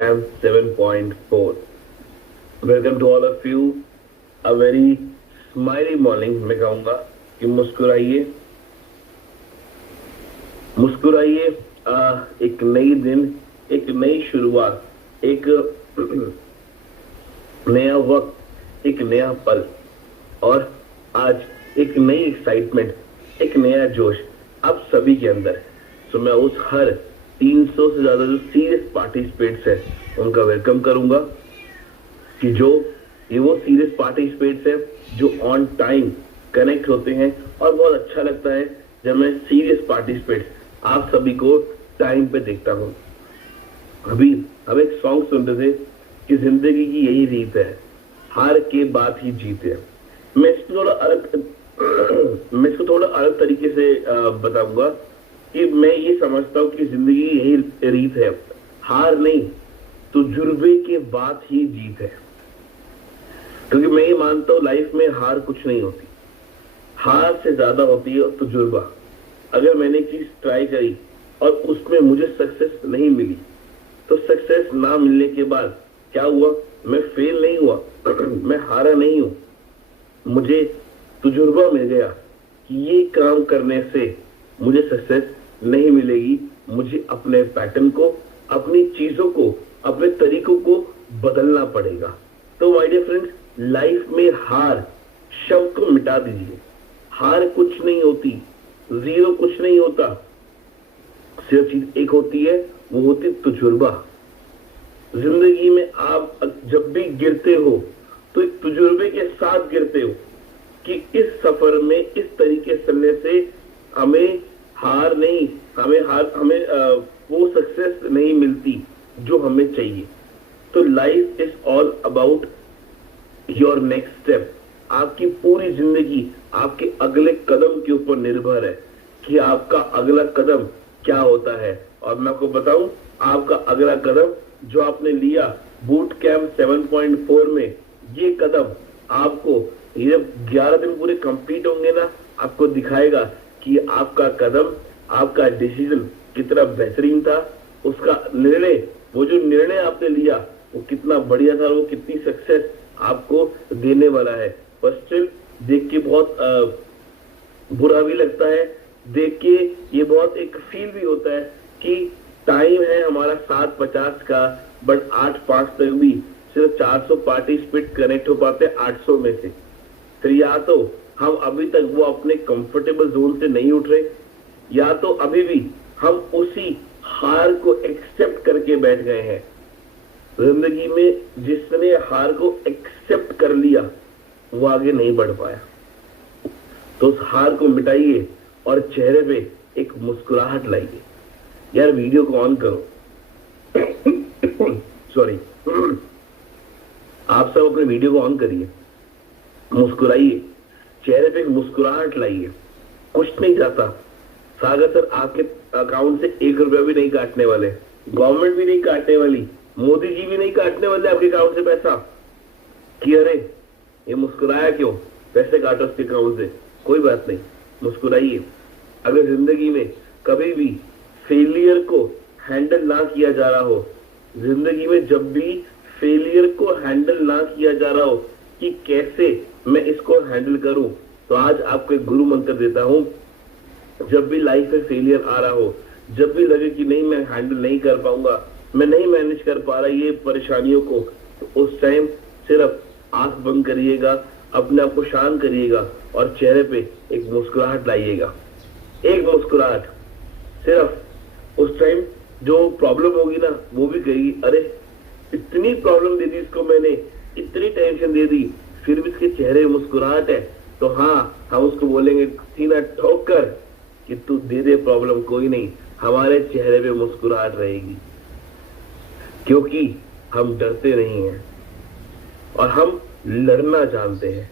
am 7.4. Welcome to all of you. A very smiley morning मैं कहूंगा कि मुस्कुराइए मुस्कुराइए। एक नई दिन, एक नई शुरुआत, एक नया वक्त, एक नया पल और आज एक नई एक्साइटमेंट, एक नया जोश आप सभी के अंदर है। तो मैं उस हर 300 से ज्यादा जो सीरियस पार्टिसिपेट्स हैं उनका वेलकम करूंगा कि जो ये वो सीरियस पार्टिसिपेट्स हैं जो ऑन टाइम कनेक्ट होते हैं। और बहुत अच्छा लगता है जब मैं सीरियस पार्टिसिपेट्स आप सभी को टाइम पे देखता हूँ। अभी हम एक सॉन्ग सुन रहे थे कि जिंदगी की यही रीत है, हार के बाद ही जीत है। मैं इसको थोड़ा अलग तरीके से बताऊंगा कि मैं ये समझता हूँ कि जिंदगी यही रीत है, हार नहीं, तजुर्बे के बाद ही जीत है। क्योंकि मैं ये मानता हूँ लाइफ में हार कुछ नहीं होती, हार से ज्यादा होती है तजुर्बा। अगर मैंने एक चीज ट्राई करी और उसमें मुझे सक्सेस नहीं मिली तो सक्सेस ना मिलने के बाद क्या हुआ, मैं फेल नहीं हुआ मैं हारा नहीं हूं। मुझे तजुर्बा मिल गया कि ये काम करने से मुझे सक्सेस नहीं मिलेगी, मुझे अपने पैटर्न को, अपनी चीजों को, अपने तरीकों को बदलना पड़ेगा। तो माय डियर फ्रेंड्स, लाइफ में हार शब्द को मिटा दीजिए। हार कुछ नहीं होती, जीरो कुछ नहीं होता। सिर्फ चीज एक होती है, वो होती तजुर्बा। जिंदगी में आप जब भी गिरते हो तो एक तजुर्बे के साथ गिरते हो कि इस सफर में इस तरीके चलने से हमें हार नहीं, हमें वो सक्सेस नहीं मिलती जो हमें चाहिए। तो life is all about your next step. आपकी पूरी जिंदगी आपके अगले कदम के ऊपर निर्भर है कि आपका अगला कदम क्या होता है। और मैं आपको बताऊं, आपका अगला कदम जो आपने लिया बूट कैंप 7.4 में, ये कदम आपको, ये 11 दिन पूरे कंप्लीट होंगे ना, आपको दिखाएगा कि आपका कदम, आपका डिसीजन कितना बेहतरीन था। उसका निर्णय, वो जो निर्णय आपने लिया वो कितना बढ़िया था, वो कितनी सक्सेस आपको देने वाला है। पर स्टिल देख के बहुत बुरा भी लगता है, देख के ये बहुत एक फील भी होता है कि टाइम है हमारा 7:50 का, बट 8:05 तक भी सिर्फ 400 पार्टिसिपेट कनेक्ट हो पाते हैं 800 में से। फिर या तो हम अभी तक वो अपने कंफर्टेबल जोन से नहीं उठ रहे, या तो अभी भी हम उसी हार को एक्सेप्ट करके बैठ गए हैं। जिंदगी में जिसने हार को एक्सेप्ट कर लिया वो आगे नहीं बढ़ पाया। तो उस हार को मिटाइए और चेहरे पे एक मुस्कुराहट लाइए। यार वीडियो को ऑन करो सॉरी आप सब अपने वीडियो को ऑन करिए, मुस्कुराइए, चेहरे पे एक मुस्कुराहट लाइए। कुछ नहीं जाता, सागर सर आपके अकाउंट से 1 रुपया भी नहीं काटने वाले, गवर्नमेंट भी नहीं काटने वाली, मोदी जी भी नहीं काटने वाले आपके अकाउंट से पैसा कि अरे ये मुस्कुराया क्यों, पैसे काटो उसके अकाउंट से। कोई बात नहीं, मुस्कुराइए। अगर जिंदगी में कभी भी फेलियर को हैंडल ना किया जा रहा हो, जिंदगी में जब भी फेलियर को हैंडल ना किया जा रहा हो कि कैसे मैं इसको हैंडल करूं, तो आज आपको एक गुरु मंत्र देता हूं। जब भी लाइफ में फेलियर आ रहा हो, जब भी लगे कि नहीं मैं हैंडल नहीं कर पाऊंगा, मैं नहीं मैनेज कर पा रहा ये परेशानियों को, तो उस टाइम सिर्फ आंख बंद करिएगा, अपने आप को शांत करिएगा और चेहरे पे एक मुस्कुराहट लाइएगा। एक मुस्कुराहट, सिर्फ उस टाइम जो प्रॉब्लम होगी ना वो भी कहेगी अरे इतनी प्रॉब्लम दे दी इसको मैंने, इतनी टेंशन दे दी, फिर भी इसके चेहरे में मुस्कुराहट है। तो हाँ, हम उसको बोलेंगे सीना ठोक कर कि तू दे दे प्रॉब्लम, कोई नहीं, हमारे चेहरे पे मुस्कुराहट रहेगी। क्योंकि हम डरते नहीं हैं और हम लड़ना जानते हैं।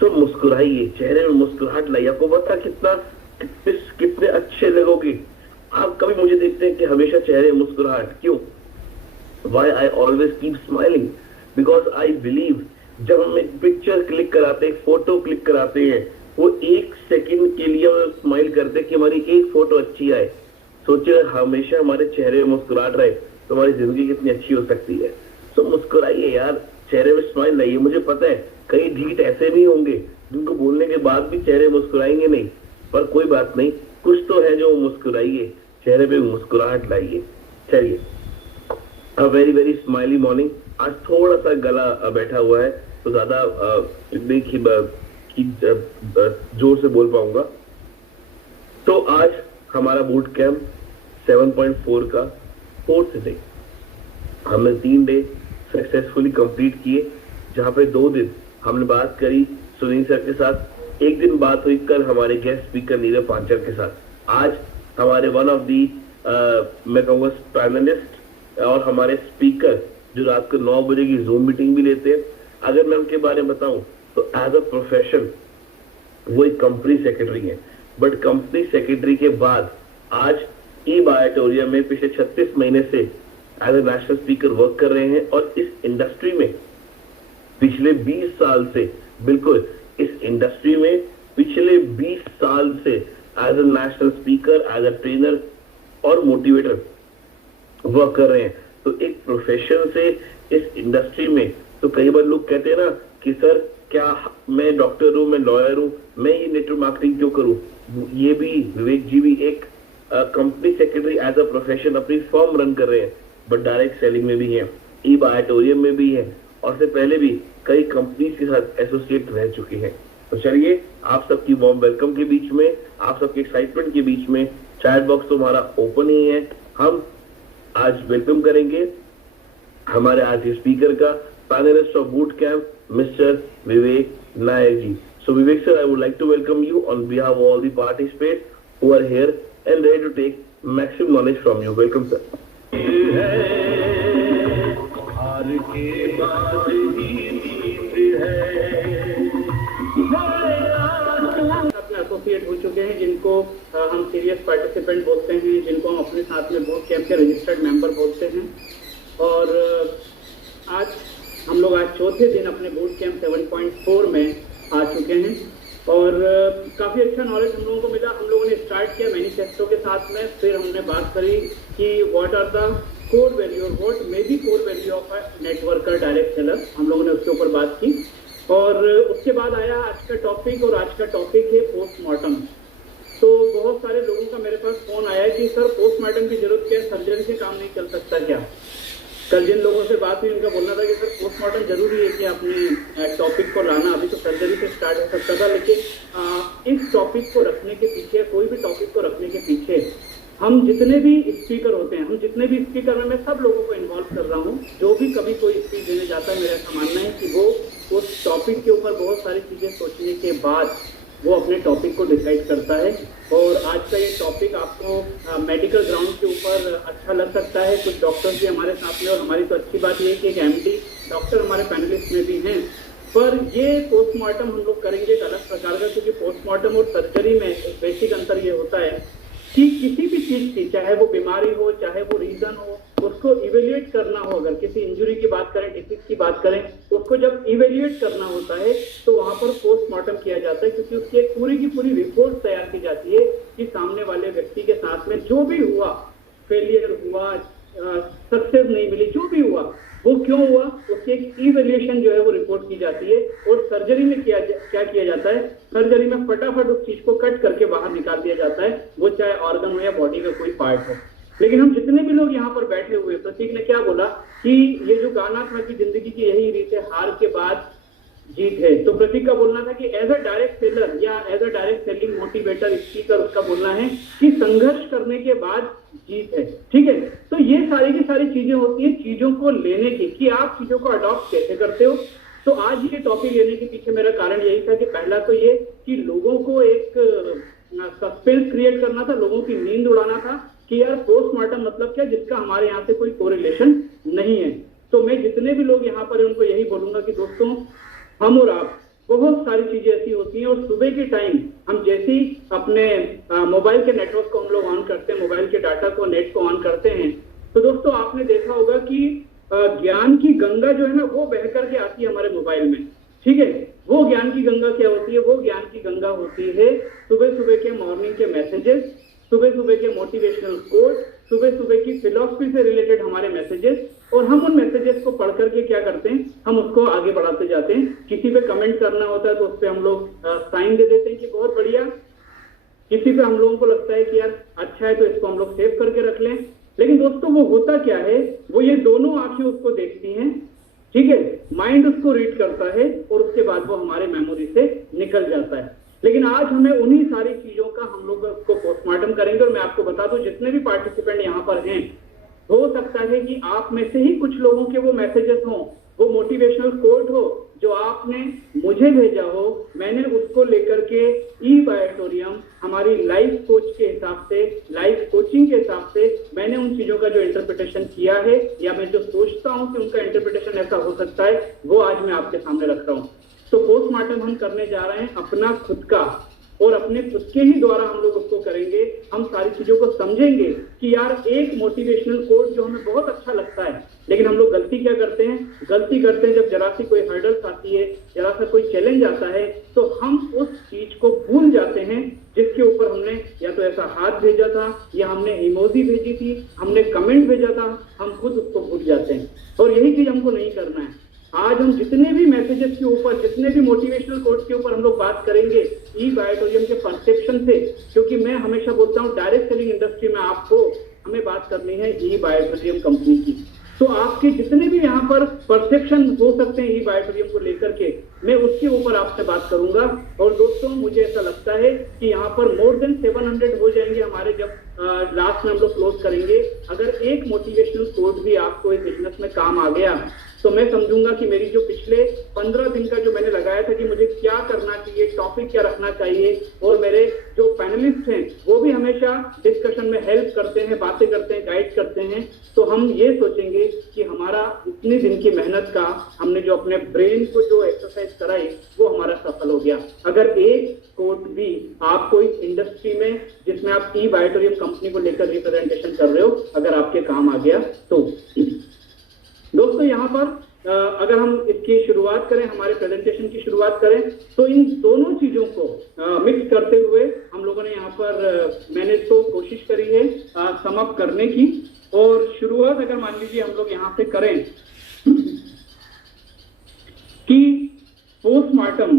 तो मुस्कुराइए, चेहरे में मुस्कुराहट लाइए। आपको पता कितने अच्छे लगोगे। आप कभी मुझे देखते हैं कि हमेशा चेहरे में मुस्कुराहट क्यों? Why I always keep smiling, because I believe जब हम एक पिक्चर क्लिक कराते हैं, एक फोटो क्लिक कराते हैं, वो 1 सेकंड के लिए हम स्माइल करते हैं कि हमारी एक फोटो अच्छी आए। सोचिए हमेशा हमारे चेहरे में मुस्कुराहट रहे, तुम्हारी जिंदगी कितनी अच्छी हो सकती है। तो मुस्कुराइए यार, चेहरे में स्माइल लाइए। मुझे पता है कई ढीठ ऐसे भी होंगे जिनको बोलने के बाद भी चेहरे मुस्कुराएंगे नहीं, पर कोई बात नहीं, कुछ तो है जो मुस्कुराइए, चेहरे पे मुस्कुराहट लाइए। चलिए, a very very smiley morning. आज थोड़ा सा गला बैठा हुआ है तो ज्यादा जोर से बोल पाऊंगा। तो आज हमारा बूट कैंप 7.4 का 4th डे, हमने 3 डे सक्सेसफुली कंप्लीट किए, जहां पे 2 दिन हमने बात करी सुनील सर के साथ, 1 दिन बात हुई कल हमारे गेस्ट स्पीकर नीरव पांचर के साथ। आज हमारे वन ऑफ दी मैं कहूँगा पैनलिस्ट और हमारे स्पीकर जो रात को 9 बजे की जूम मीटिंग भी लेते हैं। अगर मैं उनके बारे में बताऊं तो एज अ प्रोफेशन वो एक कंपनी सेक्रेटरी है, बट कंपनी सेक्रेटरी के बाद आज ई बायोटोरियम में पिछले 36 महीने से as a national speaker work कर रहे हैं। और इस इंडस्ट्री में पिछले 20 साल से, बिल्कुल इस इंडस्ट्री में पिछले 20 साल से as a national speaker, as a trainer और मोटिवेटर वर्क कर रहे हैं। तो एक प्रोफेशन से इस इंडस्ट्री में, तो कई बार लोग कहते हैं ना कि सर क्या मैं डॉक्टर हूं, मैं लॉयर हूं, मैं ये नेटवर्क मार्केटिंग क्यों करूं। ये भी विवेक जी भी एक company secretary as a profession अपनी फर्म रन कर रहे हैं, बट डायरेक्ट सेलिंग में भी है, ई बायोटोरियम में भी है, और से पहले भी कई कंपनीज के साथ एसोसिएट रह चुके हैं। तो चलिए, आप सबकी वार्म वेलकम के बीच में, आप सबके एक्साइटमेंट के बीच में, चैट बॉक्स तो हमारा ओपन ही है। हम आज वेलकम करेंगे हमारे आज के स्पीकर का, panelist of boot camp, mister Vivek Nayak ji. So Vivek sir, I would like to welcome you on behalf of all the participants who are here and ready to take maximum knowledge from you. Welcome sir. अपने associate हो चुके हैं, जिनको हम serious participant बोलते हैं, जिनको हम अपने साथ में बूट कैंप के रजिस्टर्ड मेंबर बोलते हैं। और आज हम लोग आज चौथे दिन अपने बूट कैंप 7.4 में आ चुके हैं और काफ़ी अच्छा नॉलेज हम लोगों को मिला। हम लोगों ने स्टार्ट किया मैनिफेस्टो के साथ में, फिर हमने बात करी कि what are the core value और what may be core value of a networker direct seller, हम लोगों ने उसके ऊपर बात की। और उसके बाद आया आज का टॉपिक, और आज का टॉपिक है पोस्टमार्टम। तो बहुत सारे लोगों का मेरे पास फोन आया कि सर पोस्टमार्टम की जरूरत क्या है, सर्जरी से काम नहीं चल सकता क्या। कल जिन लोगों से बात हुई उनका बोलना था कि सर पोस्टमार्टम जरूरी है कि अपने टॉपिक को लाना, अभी तो सर्जरी से स्टार्ट हो सकता था, लेकिन इस टॉपिक को रखने के पीछे, कोई भी टॉपिक को रखने के पीछे हम जितने भी स्पीकर होते हैं, हम जितने भी स्पीकर में, मैं सब लोगों को इन्वॉल्व कर रहा हूँ। जो भी कभी कोई स्पीच देने जाता है, मेरा ऐसा मानना है कि वो उस टॉपिक के ऊपर बहुत सारी चीजें सोचने के बाद वो अपने टॉपिक को डिसाइड करता है। और आज का ये टॉपिक आपको मेडिकल ग्राउंड के ऊपर अच्छा लग सकता है, कुछ डॉक्टर्स भी हमारे साथ में, और हमारी तो अच्छी बात ये है कि एक एमडी डॉक्टर हमारे पैनलिस्ट में भी हैं। पर ये पोस्टमार्टम हम लोग करेंगे एक अलग प्रकार का, क्योंकि पोस्टमार्टम और सर्जरी में एक बेसिक अंतर ये होता है कि किसी भी चीज की, चाहे वो बीमारी हो, चाहे वो रीजन हो, उसको इवेल्युएट करना हो। अगर किसी इंजरी की बात करें, डिसीज की बात करें, उसको जब इवेल्युएट करना होता है तो वहां पर पोस्टमार्टम किया जाता है, क्योंकि उसकी एक पूरी की पूरी रिपोर्ट तैयार की जाती है कि सामने वाले व्यक्ति के साथ में जो भी हुआ, फेलियर हुआ, सक्सेस नहीं मिली, जो भी हुआ वो क्यों हुआ, उसकी एक इवेल्युएशन जो है वो रिपोर्ट की जाती है। और सर्जरी में क्या किया जाता है, सर्जरी में फटाफट उस चीज को कट करके बाहर निकाल दिया जाता है, वो चाहे ऑर्गन हो या बॉडी का कोई पार्ट हो। लेकिन हम जितने भी लोग यहाँ पर बैठे हुए, प्रतीक ने क्या बोला कि ये जो गाना था कि जिंदगी की यही रीत है, हार के बाद जीत है, तो प्रतीक का बोलना था कि एज अ डायरेक्ट सेलर या as a direct selling motivator speaker, उसका बोलना है कि संघर्ष करने के बाद जीत है। ठीक है, तो ये सारी की सारी चीजें होती है चीजों को लेने की, कि आप चीजों को अडॉप्ट कैसे करते हो। तो आज ये टॉपिक लेने के पीछे मेरा कारण यही था कि पहला तो ये कि लोगों को एक सस्पेंस क्रिएट करना था, लोगों की नींद उड़ाना था कि यार पोस्टमार्टम मतलब क्या, जिसका हमारे यहाँ से कोई कोरिलेशन नहीं है। तो मैं जितने भी लोग यहाँ पर हैं उनको यही बोलूंगा कि दोस्तों, हम और आप, बहुत सारी चीजें ऐसी होती हैं, और सुबह के टाइम हम जैसे ही अपने मोबाइल के नेटवर्क को हम लोग ऑन करते हैं, मोबाइल के डाटा को, नेट को ऑन करते हैं, तो दोस्तों आपने देखा होगा कि ज्ञान की गंगा जो है ना वो बह करके आती है हमारे मोबाइल में। ठीक है, वो ज्ञान की गंगा क्या होती है, वो ज्ञान की गंगा होती है सुबह सुबह के मॉर्निंग के मैसेजेस, सुबह सुबह के मोटिवेशनल कोट, सुबह सुबह की फिलॉसफी से रिलेटेड हमारे मैसेजेस, और हम उन मैसेजेस को पढ़ करके क्या करते हैं, हम उसको आगे बढ़ाते जाते हैं। किसी पे कमेंट करना होता है तो उस पर हम लोग साइन दे देते हैं कि बहुत बढ़िया। किसी पे हम लोगों को लगता है कि यार अच्छा है तो इसको हम लोग सेव करके रख लें। लेकिन दोस्तों वो होता क्या है, वो ये दोनों आंखें उसको देखती हैं, ठीक है, माइंड उसको रीड करता है और उसके बाद वो हमारे मेमोरी से निकल जाता है। लेकिन आज हमें उन्हीं सारी चीजों का हम लोग उसको पोस्टमार्टम करेंगे। और मैं आपको बता दूं, जितने भी पार्टिसिपेंट यहाँ पर हैं, हो सकता है कि आप में से ही कुछ लोगों के वो मैसेजेस हों, वो मोटिवेशनल कोट हो जो आपने मुझे भेजा हो, मैंने उसको लेकर के ई बायोटोरियम हमारी लाइफ कोच के हिसाब से, लाइफ कोचिंग के हिसाब से मैंने उन चीजों का जो इंटरप्रिटेशन किया है, या मैं जो सोचता हूं कि उनका इंटरप्रिटेशन ऐसा हो सकता है, वो आज मैं आपके सामने रख रहा हूं। तो पोस्टमार्टम हम करने जा रहे हैं अपना खुद का, और अपने खुद के ही द्वारा हम लोग उसको करेंगे। हम सारी चीजों को समझेंगे कि यार एक मोटिवेशनल कोट जो हमें बहुत अच्छा लगता है, लेकिन हम लोग गलती क्या करते हैं, गलती करते हैं जब जरा सी कोई हर्डल्स आती है, जरा सा कोई चैलेंज आता है, तो हम उस चीज को भूल जाते हैं जिसके ऊपर हमने या तो ऐसा हाथ भेजा था, या हमने इमोजी भेजी थी, हमने कमेंट भेजा था, हम खुद उसको भूल जाते हैं। और यही चीज हमको नहीं करना है। आज हम जितने भी मैसेजेस के ऊपर, जितने भी मोटिवेशनल कोट्स के ऊपर हम लोग बात करेंगे ई बायोटोरियम के परसेप्शन से, क्योंकि मैं हमेशा बोलता हूँ डायरेक्ट सेलिंग इंडस्ट्री में आपको हमें बात करनी है ई बायोटोरियम कंपनी की। तो आपके जितने भी यहाँ पर परसेप्शन हो सकते हैं ई बायोटोरियम को लेकर के, मैं उसके ऊपर आपसे बात करूंगा। और दोस्तों मुझे ऐसा लगता है कि यहाँ पर मोर देन 700 हो जाएंगे हमारे, जब लास्ट में हम लोग क्लोज करेंगे। अगर एक मोटिवेशनल कोट भी आपको इस बिजनेस में काम आ गया, तो मैं समझूंगा कि मेरी जो पिछले 15 दिन का जो मैंने लगाया था कि मुझे क्या करना चाहिए, टॉपिक क्या रखना चाहिए, और मेरे जो पैनलिस्ट हैं वो भी हमेशा डिस्कशन में हेल्प करते हैं, बातें करते हैं, गाइड करते हैं, तो हम ये सोचेंगे कि हमारा इतने दिन की मेहनत का, हमने जो अपने ब्रेन को जो एक्सरसाइज कराई, वो हमारा सफल हो गया। अगर एक कोट भी आपको इस इंडस्ट्री में, जिसमें आप ई बायोटोरियम कंपनी को लेकर रिप्रेजेंटेशन कर रहे हो, अगर आपके काम आ गया तो। दोस्तों यहाँ पर अगर हम इसकी शुरुआत करें, हमारे प्रेजेंटेशन की शुरुआत करें, तो इन दोनों चीजों को मिक्स करते हुए हम लोगों ने यहाँ पर, मैंने तो कोशिश करी है सम अप करने की। और शुरुआत अगर मान लीजिए हम लोग यहाँ से करें कि पोस्टमार्टम,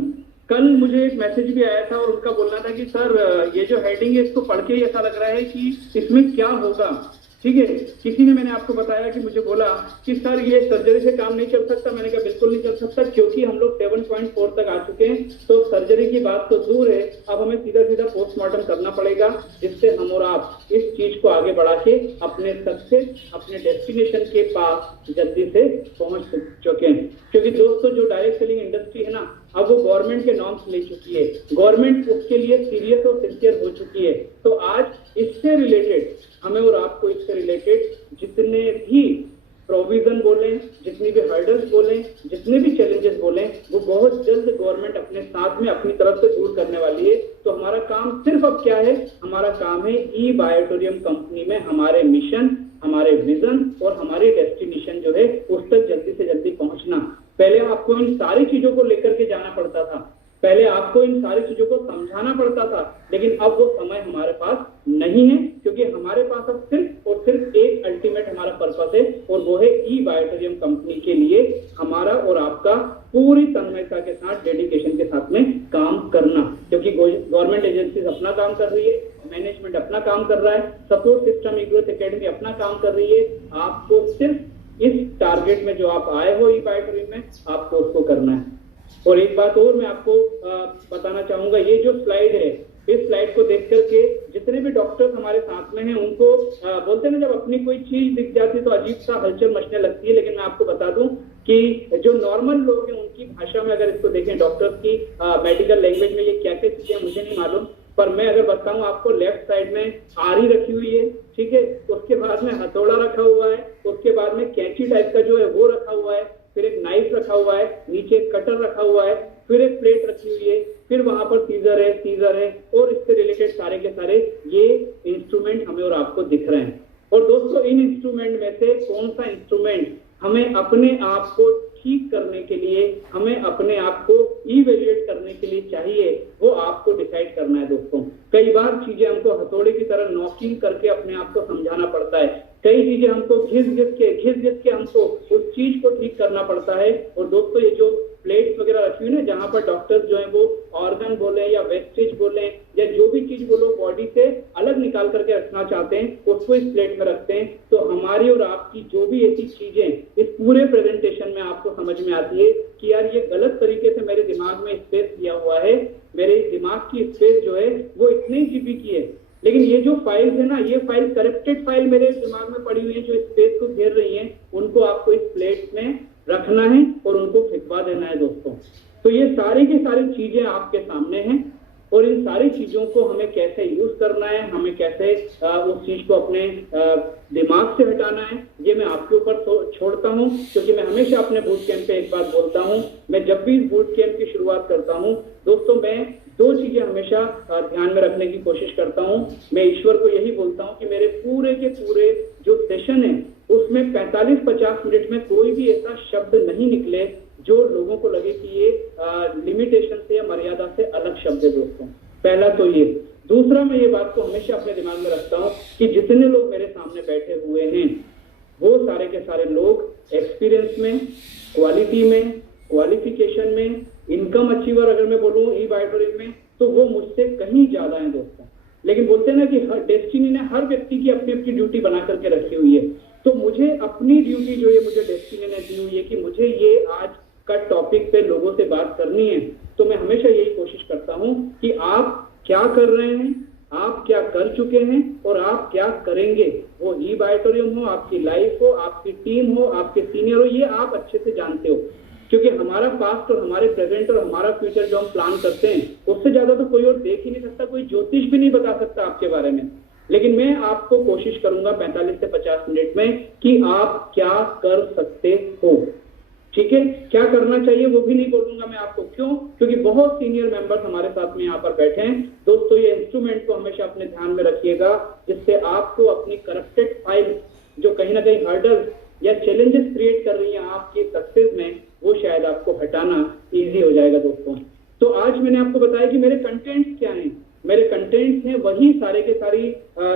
कल मुझे एक मैसेज भी आया था और उनका बोलना था कि सर ये जो हेडिंग है इसको पढ़ के ही ऐसा लग रहा है कि इसमें क्या होगा, ठीक है। किसी ने, मैंने आपको बताया कि मुझे बोला कि सर ये सर्जरी से काम नहीं चल सकता। मैंने कहा बिल्कुल नहीं चल सकता, क्योंकि हम लोग 7.4 तक आ चुके हैं, तो सर्जरी की बात तो दूर है, अब हमें सीधा सीधा पोस्टमार्टम करना पड़ेगा, जिससे हम और आप इस चीज को आगे बढ़ा के अपने सक्सेस, अपने डेस्टिनेशन के पास जल्दी से पहुंच चुके हैं। क्योंकि दोस्तों जो डायरेक्ट सेलिंग इंडस्ट्री है ना, अब वो गवर्नमेंट के नॉर्म्स ले चुकी है, गवर्नमेंट उसके लिए सीरियस और सिंसियर हो चुकी है। तो आज इससे रिलेटेड हमें और आपको, इससे रिलेटेड जितने भी प्रोविजन बोले, जितनी भी हर्डल्स बोले, जितने भी चैलेंजेस बोले, वो बहुत जल्द गवर्नमेंट अपने साथ में अपनी तरफ से दूर करने वाली है। तो हमारा काम सिर्फ अब क्या है, हमारा काम है ई बायोटोरियम कंपनी में हमारे मिशन, हमारे विजन और हमारी डेस्टिनेशन जो है उस तक जल्दी से जल्दी पहुंचना। पहले आपको इन सारी चीजों को लेकर के जाना पड़ता था, पहले आपको इन सारी चीजों को समझाना पड़ता था, लेकिन अब वो समय हमारे पास नहीं है, क्योंकि हमारे पास अब सिर्फ और सिर्फ एक अल्टीमेट हमारा पर्पस है, और वो है ई बायोटोरियम कंपनी के लिए हमारा और आपका पूरी तन्मयता के साथ, डेडिकेशन के साथ में काम करना। क्योंकि गवर्नमेंट एजेंसीज अपना काम कर रही है, मैनेजमेंट अपना काम कर रहा है, सपोर्ट सिस्टम इग्रोथ एकेडमी अपना काम कर रही है। आपको सिर्फ इस टारगेट में जो आप आए हो ई बायोटोरियम में, आपको उसको करना है। और एक बात और मैं आपको बताना चाहूंगा, ये जो स्लाइड है, इस स्लाइड को देख करके जितने भी डॉक्टर्स हमारे साथ में हैं, उनको बोलते हैं ना, जब अपनी कोई चीज दिख जाती है तो अजीब सा हलचल मचने लगती है। लेकिन मैं आपको बता दूं कि जो नॉर्मल लोग हैं उनकी भाषा में अगर इसको देखें, डॉक्टर्स की मेडिकल लैंग्वेज में ये क्या क्या चीजें मुझे नहीं मालूम, पर मैं अगर बताऊं आपको, लेफ्ट साइड में आरी रखी हुई है, ठीक है, उसके बाद में हथौड़ा रखा हुआ है, उसके बाद में कैंची टाइप का जो है वो रखा हुआ है, फिर एक नाइफ रखा हुआ है, नीचे एक कटर रखा हुआ है, फिर एक प्लेट रखी हुई है, फिर वहां पर सीजर है, और इससे रिलेटेड सारे के सारे ये इंस्ट्रूमेंट हमें और आपको दिख रहे हैं। और दोस्तों इन इंस्ट्रूमेंट में से कौन सा इंस्ट्रूमेंट हमें अपने आप को ठीक करने के लिए, हमें अपने आप को इवेल्युएट करने के लिए चाहिए वो आपको डिसाइड करना है दोस्तों। कई बार चीजें हमको हथौड़े की तरह नॉकिंग करके अपने आप को समझाना पड़ता है, कई चीजें हमको घिस घिस के हमको उस चीज को ठीक करना पड़ता है। और दोस्तों ये जो प्लेट्स वगैरह रखी हुई ना, जहां पर डॉक्टर्स जो है वो ऑर्गन बोले या वेस्टेज बोले या जो भी चीज वो लोग बॉडी से अलग निकाल करके रखना चाहते हैं उसको इस प्लेट में रखते हैं। तो हमारी और आपकी जो भी ऐसी चीजें इस पूरे प्रेजेंटेशन में आपको समझ में आती है कि यार ये गलत तरीके से मेरे दिमाग में स्पेस दिया हुआ है, मेरे दिमाग की स्पेस जो है वो इतनी जीबी की है, लेकिन ये जो फाइल्स है ना, ये फाइल करप्टेड फाइल मेरे दिमाग में पड़ी हुई है जो स्पेस को घेर रही है, उनको आपको इस प्लेट में रखना है और उनको फेंकवा देना है दोस्तों। तो ये सारी की सारी चीजें आपके सामने हैं और इन सारी चीजों को हमें कैसे यूज करना है, हमें कैसे उस चीज को अपने दिमाग से हटाना है, ये मैं आपके ऊपर छोड़ता हूं। क्योंकि मैं हमेशा अपने बूट कैंप पे एक बात बोलता हूं, मैं जब भी इस बूट कैंप की शुरुआत करता हूं दोस्तों, मैं दो चीजें हमेशा ध्यान में रखने की कोशिश करता हूं। मैं ईश्वर को यही बोलता हूं कि मेरे पूरे के पूरे जो सेशन है उसमें 45-50 मिनट में कोई भी ऐसा शब्द नहीं निकले जो लोगों को लगे कि ये लिमिटेशन से या मर्यादा से अलग शब्द है दोस्तों। पहला तो ये। दूसरा, मैं ये बात को हमेशा अपने दिमाग में रखता हूँ कि जितने लोग मेरे सामने बैठे हुए हैं वो सारे के सारे लोग एक्सपीरियंस में, क्वालिटी में, क्वालिफिकेशन में, इनकम अचीवर अगर मैं बोलूँ ई बायोटोरियम में, तो वो मुझसे कहीं ज्यादा है दोस्तों। लेकिन बोलते हैं ना कि हर डेस्टिनी ने हर व्यक्ति की अपनी अपनी ड्यूटी बना करके रखी हुई है। तो मुझे अपनी ड्यूटी जो है मुझे डेस्टिनी ने दी हुई है कि मुझे ये आज का टॉपिक पे लोगों से बात करनी है। तो मैं हमेशा यही कोशिश करता हूं कि आप क्या कर रहे हैं, आप क्या कर चुके हैं और आप क्या करेंगे, वो ई बायोटोरियम हो, आपकी लाइफ हो, आपकी टीम हो, आपके सीनियर हो, ये आप अच्छे से जानते हो। क्योंकि हमारा पास्ट और हमारे प्रेजेंट और हमारा फ्यूचर जो हम प्लान करते हैं उससे ज्यादा तो कोई और देख ही नहीं सकता, कोई ज्योतिष भी नहीं बता सकता आपके बारे में। लेकिन मैं आपको कोशिश करूंगा 45 से 50 मिनट में कि आप क्या कर सकते हो। ठीक है, क्या करना चाहिए वो भी नहीं बोलूंगा मैं आपको। क्यों? क्योंकि बहुत सीनियर मेंबर्स हमारे साथ में यहाँ पर बैठे हैं दोस्तों। ये इंस्ट्रूमेंट को हमेशा अपने ध्यान में रखिएगा, जिससे आपको अपनी करप्टेड फाइल जो कहीं ना कहीं हर्डल्स या चैलेंजेस क्रिएट कर रही है आपकी सक्सेस में, वो शायद आपको हटाना इजी हो जाएगा दोस्तों। तो आज मैंने आपको बताया कि मेरे कंटेंट्स क्या हैं। मेरे कंटेंट्स हैं वही सारे के सारी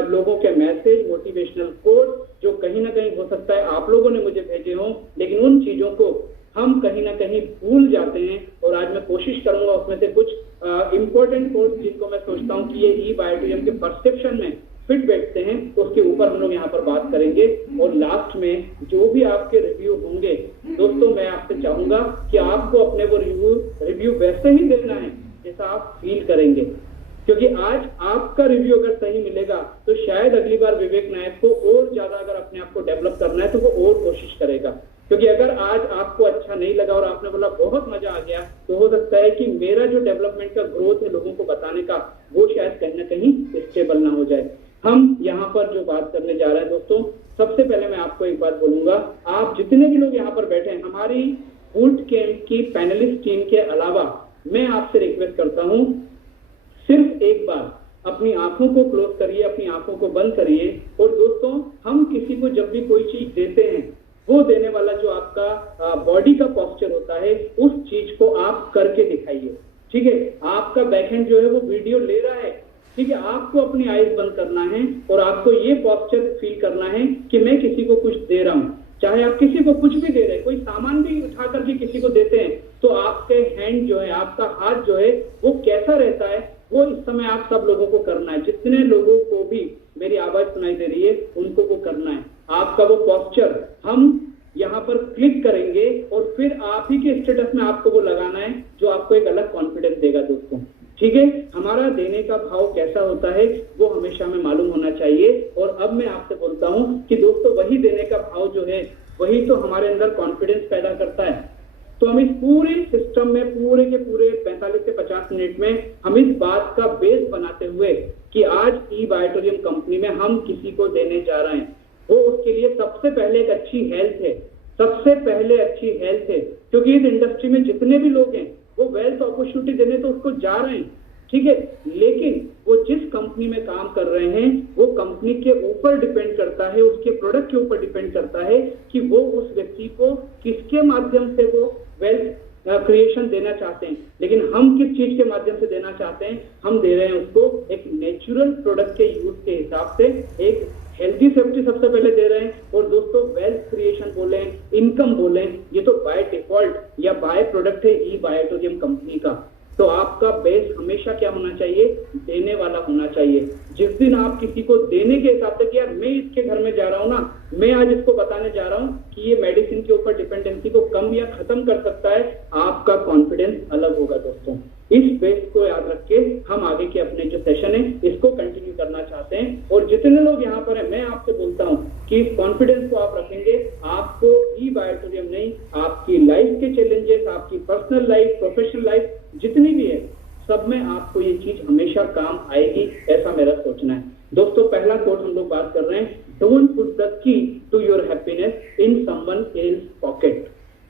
लोगों के मैसेज, मोटिवेशनल कोड जो कहीं ना कहीं हो सकता है आप लोगों ने मुझे भेजे हों, लेकिन उन चीजों को हम कहीं ना कहीं भूल जाते हैं। और आज मैं कोशिश करूंगा उसमें से कुछ इंपॉर्टेंट कोड्स जिनको मैं सोचता हूँ कि ये ई बायोटोरियम के परसेप्शन में फिट बैठते हैं, उसके ऊपर हम लोग यहाँ पर बात करेंगे। और लास्ट में जो भी आपके रिव्यू होंगे दोस्तों, मैं आपसे चाहूंगा कि आपको अपने वो रिव्यू वैसे ही देना है जैसा आप फील करेंगे। क्योंकि आज आपका रिव्यू अगर सही मिलेगा तो शायद अगली बार विवेक नायक को और ज्यादा अगर अपने आप को डेवलप करना है तो वो और कोशिश करेगा। क्योंकि अगर आज आपको अच्छा नहीं लगा और आपने बोला बहुत मजा आ गया, तो हो सकता है कि मेरा जो डेवलपमेंट का ग्रोथ है लोगों को बताने का, वो शायद कहीं ना कहीं स्टेबल ना हो जाए। हम यहाँ पर जो बात करने जा रहे हैं दोस्तों, सबसे पहले मैं आपको एक बात बोलूंगा, आप जितने भी लोग यहाँ पर बैठे हैं, हमारी बूट कैंप की पैनलिस्ट टीम के अलावा मैं आपसे रिक्वेस्ट करता हूँ, सिर्फ एक बार अपनी आंखों को क्लोज करिए, अपनी आंखों को बंद करिए। और दोस्तों, हम किसी को जब भी कोई चीज देते हैं, वो देने वाला जो आपका बॉडी का पोस्चर होता है, उस चीज को आप करके दिखाइए। ठीक है, आपका बैकहैंड जो है वो वीडियो ले रहा है, ठीक है, आपको अपनी आईज बंद करना है और आपको ये पोस्चर फील करना है कि मैं किसी को कुछ दे रहा हूँ। चाहे आप किसी को कुछ भी दे रहे हैं, कोई सामान भी उठा करके किसी को देते हैं, तो आपके हैंड जो है, आपका हाथ जो है वो कैसा रहता है, वो इस समय आप सब लोगों को करना है। जितने लोगों को भी मेरी आवाज सुनाई दे रही है उनको वो करना है। आपका वो पोस्चर हम यहाँ पर क्लिक करेंगे और फिर आप ही के स्टेटस में आपको वो लगाना है जो आपको एक अलग कॉन्फिडेंस देगा दोस्तों। ठीक है, हमारा देने का भाव कैसा होता है वो हमेशा हमें मालूम होना चाहिए। और अब मैं आपसे बोलता हूँ कि दोस्तों, वही देने का भाव जो है वही तो हमारे अंदर कॉन्फिडेंस पैदा करता है। तो हम इस पूरे सिस्टम में पूरे के पूरे 45 से 50 मिनट में हम इस बात का बेस बनाते हुए कि आज ई बायोटोरियम कंपनी में हम किसी को देने जा रहे हैं, वो उसके लिए सबसे पहले एक अच्छी हेल्थ है, सबसे पहले अच्छी हेल्थ है। क्योंकि इस इंडस्ट्री में जितने भी लोग हैं वो वेल्थ अपॉर्चुनिटी देने तो उसको जा रहे हैं, ठीक है, लेकिन वो जिस कंपनी में काम कर रहे हैं वो कंपनी के ऊपर डिपेंड करता है, उसके प्रोडक्ट के ऊपर डिपेंड करता है कि वो उस व्यक्ति को किसके माध्यम से वो वेल्थ क्रिएशन देना चाहते हैं। लेकिन लेकिन हम किस चीज के माध्यम से देना चाहते हैं, हम दे रहे हैं उसको एक नेचुरल प्रोडक्ट के यूज के हिसाब से, एक हेल्थी सेफ्टी सबसे पहले दे रहे हैं। और दोस्तों वेल्थ क्रिएशन बोले, इनकम बोले, ये तो बाय डिफॉल्ट या बाय प्रोडक्ट है ई बायोटोरियम कंपनी का। तो आपका बेस हमेशा क्या होना चाहिए, देने वाला होना चाहिए। जिस दिन आप किसी को देने के हिसाब से कि यार मैं इसके घर में जा रहा हूं ना, मैं आज इसको बताने जा रहा हूं कि ये मेडिसिन के ऊपर डिपेंडेंसी को कम या खत्म कर सकता है, आपका कॉन्फिडेंस अलग होगा दोस्तों। इस बेस को याद रख के हम आगे के अपने जो सेशन है इसको कंटिन्यू करना चाहते हैं। और जितने लोग यहाँ पर हैं, मैं आपसे बोलता हूँ कि इस कॉन्फिडेंस को आप रखेंगे, आपको ई बायोटोरियम नहीं, आपकी लाइफ के चैलेंजेस, आपकी पर्सनल लाइफ, प्रोफेशनल लाइफ जितनी भी है, सब में आपको ये चीज हमेशा काम आएगी, ऐसा मेरा सोचना है। दोस्तों पहला कोट हम लोग बात कर रहे हैं, don't put the key to your happiness in someone else pocket.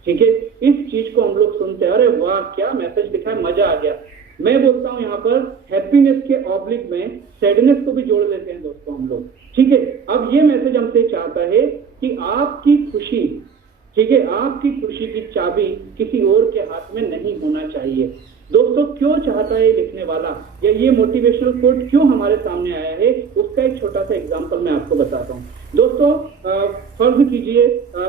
ठीक है, इस चीज को हम लोग सुनते हैं, अरे वाह क्या मैसेज लिखा है, मजा आ गया। मैं बोलता हूं यहाँ पर हैप्पीनेस के ऑब्लिक में सैडनेस को भी जोड़ देते हैं दोस्तों हम लोग। ठीक है, अब ये मैसेज हमसे चाहता है कि आपकी खुशी, ठीक है, आपकी खुशी की चाबी किसी और के हाथ में नहीं होना चाहिए। दोस्तों क्यों चाहता है लिखने वाला, या ये मोटिवेशनल कोट क्यों हमारे सामने आया है, उसका एक छोटा सा एग्जांपल मैं आपको बताता हूँ। दोस्तों फर्ज कीजिए,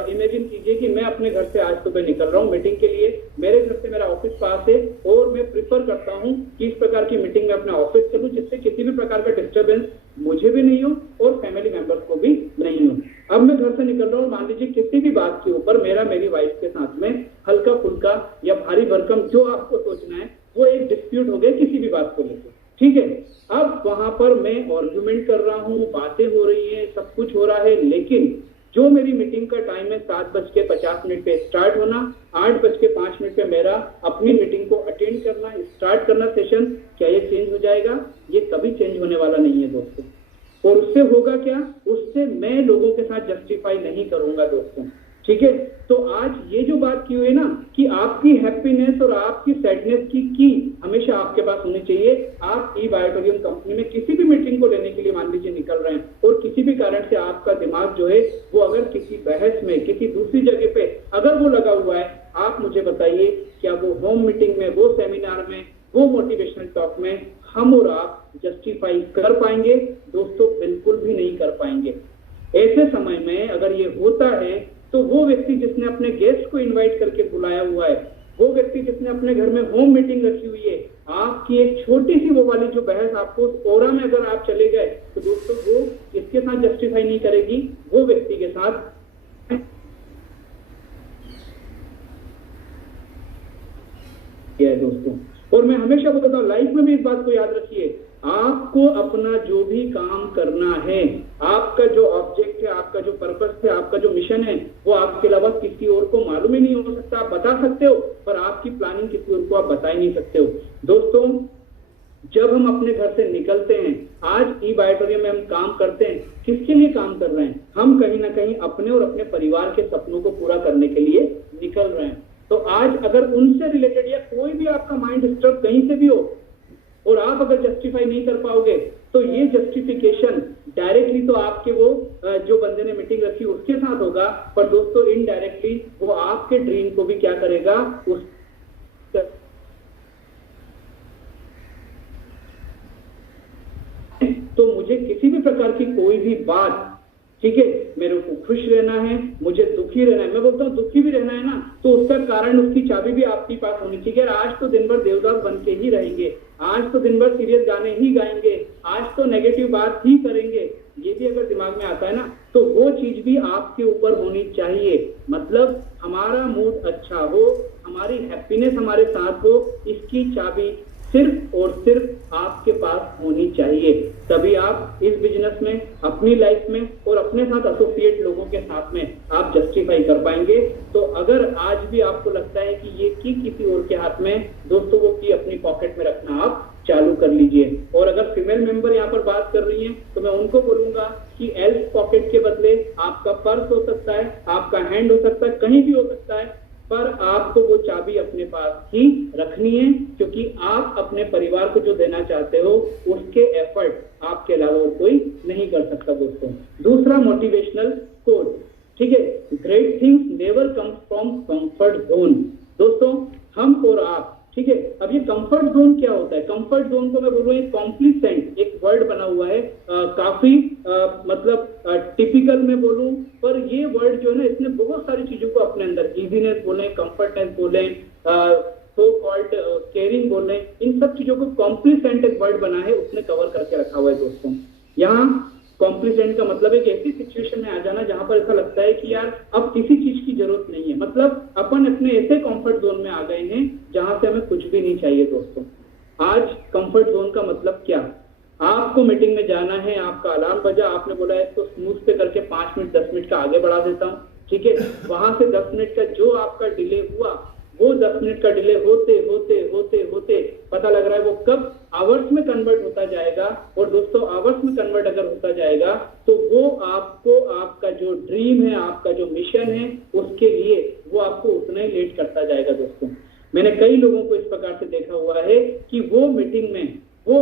इमेजिन कीजिए कि मैं अपने घर से आज सुबह निकल रहा हूँ मीटिंग के लिए। मेरे घर से मेरा ऑफिस पास है और मैं प्रिफर करता हूँ कि इस प्रकार की मीटिंग में अपने ऑफिस चलूँ जिससे किसी भी प्रकार का डिस्टर्बेंस मुझे भी नहीं हो और फैमिली मेंबर्स को भी नहीं हो। अब मैं घर से निकल रहा हूँ, मान लीजिए किसी भी बात के ऊपर मेरा मेरी वाइफ के साथ में हल्का फुल्का या भारी भरकम जो आपको सोचना है वो एक डिस्प्यूट हो गया किसी भी बात को लेकर। ठीक है, अब वहां पर मैं आर्गुमेंट कर रहा हूँ, बातें हो रही है, सब कुछ हो रहा है, लेकिन जो मेरी मीटिंग का टाइम है 7:50 पे स्टार्ट होना, 8:05 पे मेरा अपनी मीटिंग को अटेंड करना, स्टार्ट करना सेशन, क्या ये चेंज हो जाएगा? ये कभी चेंज होने वाला नहीं है दोस्तों। और उससे होगा क्या, उससे मैं लोगों के साथ जस्टिफाई नहीं करूंगा दोस्तों। ठीक है, तो आज ये जो बात की हुई है ना कि आपकी हैप्पीनेस और आपकी सैडनेस की हमेशा आपके पास होनी चाहिए। आप ई बायोटोरियम कंपनी में किसी भी मीटिंग को लेने के लिए मान लीजिए निकल रहे हैं और किसी भी कारण से आपका दिमाग जो है वो अगर किसी बहस में, किसी दूसरी जगह पे अगर वो लगा हुआ है, आप मुझे बताइए क्या वो होम मीटिंग में, वो सेमिनार में, वो मोटिवेशनल टॉक में हम और आप जस्टिफाई कर पाएंगे? दोस्तों बिल्कुल भी नहीं कर पाएंगे। ऐसे समय में अगर ये होता है तो वो व्यक्ति जिसने अपने गेस्ट को इनवाइट करके बुलाया हुआ है, वो व्यक्ति जिसने अपने घर में होम मीटिंग रखी हुई है, आपकी एक छोटी सी वो वाली जो बहस आपको ओरा में अगर आप चले गए तो दोस्तों वो किसके साथ जस्टिफाई नहीं करेगी? वो व्यक्ति के साथ है दोस्तों। और मैं हमेशा बोलता हूँ लाइफ में भी इस बात को याद रखिए, आपको अपना जो भी काम करना है, आपका जो ऑब्जेक्ट है, आपका जो पर्पस है, आपका जो मिशन है, वो आपके अलावा किसी और को मालूम ही नहीं हो सकता। आप बता सकते हो पर आपकी प्लानिंग किसी और को आप बता ही नहीं सकते हो। दोस्तों जब हम अपने घर से निकलते हैं, आज ई बायोटोरियम में हम काम करते हैं, किसके लिए काम कर रहे हैं? हम कहीं ना कहीं अपने और अपने परिवार के सपनों को पूरा करने के लिए निकल रहे हैं। तो आज अगर उनसे रिलेटेड या कोई भी आपका माइंड डिस्टर्ब कहीं से भी हो और आप अगर जस्टिफाई नहीं कर पाओगे तो ये जस्टिफिकेशन डायरेक्टली तो आपके वो जो बंदे ने मीटिंग रखी उसके साथ होगा, पर दोस्तों इनडायरेक्टली वो आपके ड्रीम को भी क्या करेगा, उस तो मुझे किसी भी प्रकार की कोई भी बात, ठीक है, मेरे को खुश रहना है, मुझे दुखी रहना है, मैं बोलता हूँ दुखी भी रहना है ना, तो उसका कारण, उसकी चाबी भी आपके पास होनी चाहिए। आज तो दिन भर देवदास बन के ही रहेंगे, आज तो दिन भर सीरियस गाने ही गाएंगे, आज तो नेगेटिव बात ही करेंगे, ये भी अगर दिमाग में आता है ना तो वो चीज भी आपके ऊपर होनी चाहिए। मतलब हमारा मूड अच्छा हो, हमारी हैप्पीनेस हमारे साथ हो, इसकी चाबी सिर्फ और सिर्फ आपके पास होनी चाहिए। तभी आप इस बिजनेस में, अपनी लाइफ में और अपने साथ एसोसिएट लोगों के साथ में आप जस्टिफाई कर पाएंगे। तो अगर आज भी आपको लगता है कि ये की किसी और के हाथ में, दोस्तों वो की अपनी पॉकेट में रखना आप चालू कर लीजिए। और अगर फीमेल मेंबर यहाँ पर बात कर रही हैं तो मैं उनको बोलूंगा कि एल्स पॉकेट के बदले आपका पर्स हो सकता है, आपका हैंड हो सकता है, कहीं भी हो सकता है, पर आपको वो चाबी अपने पास ही रखनी है, क्योंकि आप अपने परिवार को जो देना चाहते हो उसके एफर्ट आपके अलावा और कोई नहीं कर सकता दोस्तों। दूसरा मोटिवेशनल कोट, ठीक है, great things never come from comfort zone. दोस्तों हम और आप ठीक है। अब ये कंफर्ट जोन क्या होता है? कंफर्ट जोन को मैं बोल रहा हूँ कॉम्प्लीसेंट एक वर्ड बना हुआ है, काफी मतलब टिपिकल में बोलूं, पर ये वर्ड जो है ना इसने बहुत सारी चीजों को अपने अंदर, इजीनेस बोले, कंफर्टनेस बोले, सो कॉल्ड केयरिंग बोले, इन सब चीजों को कॉम्प्लीसेंट एक वर्ड बना है, उसने कवर करके रखा हुआ है दोस्तों। यहाँ कॉम्प्लीसेंट का मतलब एक ऐसी सिचुएशन में आ जाना जहां पर ऐसा लगता है कि यार अब किसी चीज की जरूरत नहीं है, मतलब अपन अपने ऐसे कंफर्ट जोन में आ गए हैं जहां से हमें कुछ भी नहीं चाहिए दोस्तों। आज कंफर्ट जोन का मतलब क्या? आपको मीटिंग में जाना है, आपका अलार्म बजा, आपने बोला है तो स्नूज पे करके 5 मिनट 10 मिनट का आगे बढ़ा देता हूँ, ठीक है। वहां से 10 मिनट का जो आपका डिले हुआ, वो 10 मिनट का डिले होते होते होते होते पता लग रहा है वो कब आवर्स में कन्वर्ट होता जाएगा। और दोस्तों आवर्स में कन्वर्ट अगर होता जाएगा तो वो आपको, आपका जो ड्रीम है, आपका जो मिशन है, उसके लिए वो आपको उतना ही लेट करता जाएगा दोस्तों। मैंने कई लोगों को इस प्रकार से देखा हुआ है कि वो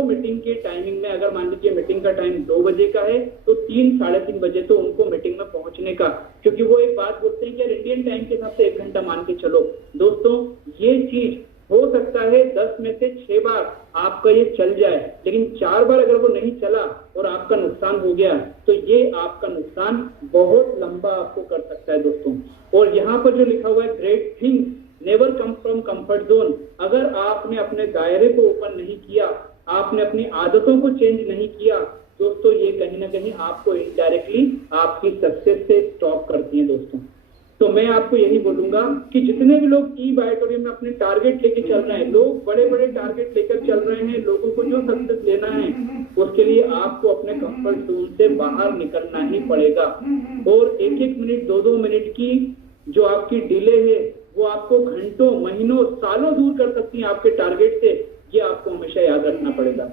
मीटिंग के टाइमिंग में, अगर मान लीजिए मीटिंग का टाइम 2 बजे का है तो 3 साढ़े 3 बजे तो उनको मीटिंग में पहुंचने का, क्योंकि वो एक बात बोलते हैं कि यार इंडियन टाइम के हिसाब से 1 घंटा मान के चलो। दोस्तों ये चीज हो सकता है 10 में से 6 बार आपका ये चल जाए, लेकिन 4 बार अगर वो नहीं चला और आपका नुकसान हो गया तो ये आपका नुकसान बहुत लंबा आपको कर सकता है दोस्तों। और यहाँ पर जो लिखा हुआ है great things never come from comfort zone, अगर आपने अपने दायरे को ओपन नहीं किया, आपने अपनी आदतों को चेंज नहीं किया दोस्तों, ये कहीं ना कहीं आपको इनडायरेक्टली आपकी सक्सेस से स्टॉप करती है दोस्तों। तो मैं आपको यही बोलूंगा कि जितने भी लोग ई बायोटोरियम में अपने टारगेट लेके चल रहे हैं, लोग बड़े बड़े टारगेट लेकर चल रहे हैं, लोगों को जो सक्सेस लेना है उसके लिए आपको अपने कंफर्ट जोन से बाहर निकलना ही पड़ेगा। और 1-1 मिनट 2-2 मिनट की जो आपकी डिले है वो आपको घंटों, महीनों, सालों दूर कर सकती है आपके टारगेट से, ये आपको हमेशा याद रखना पड़ेगा।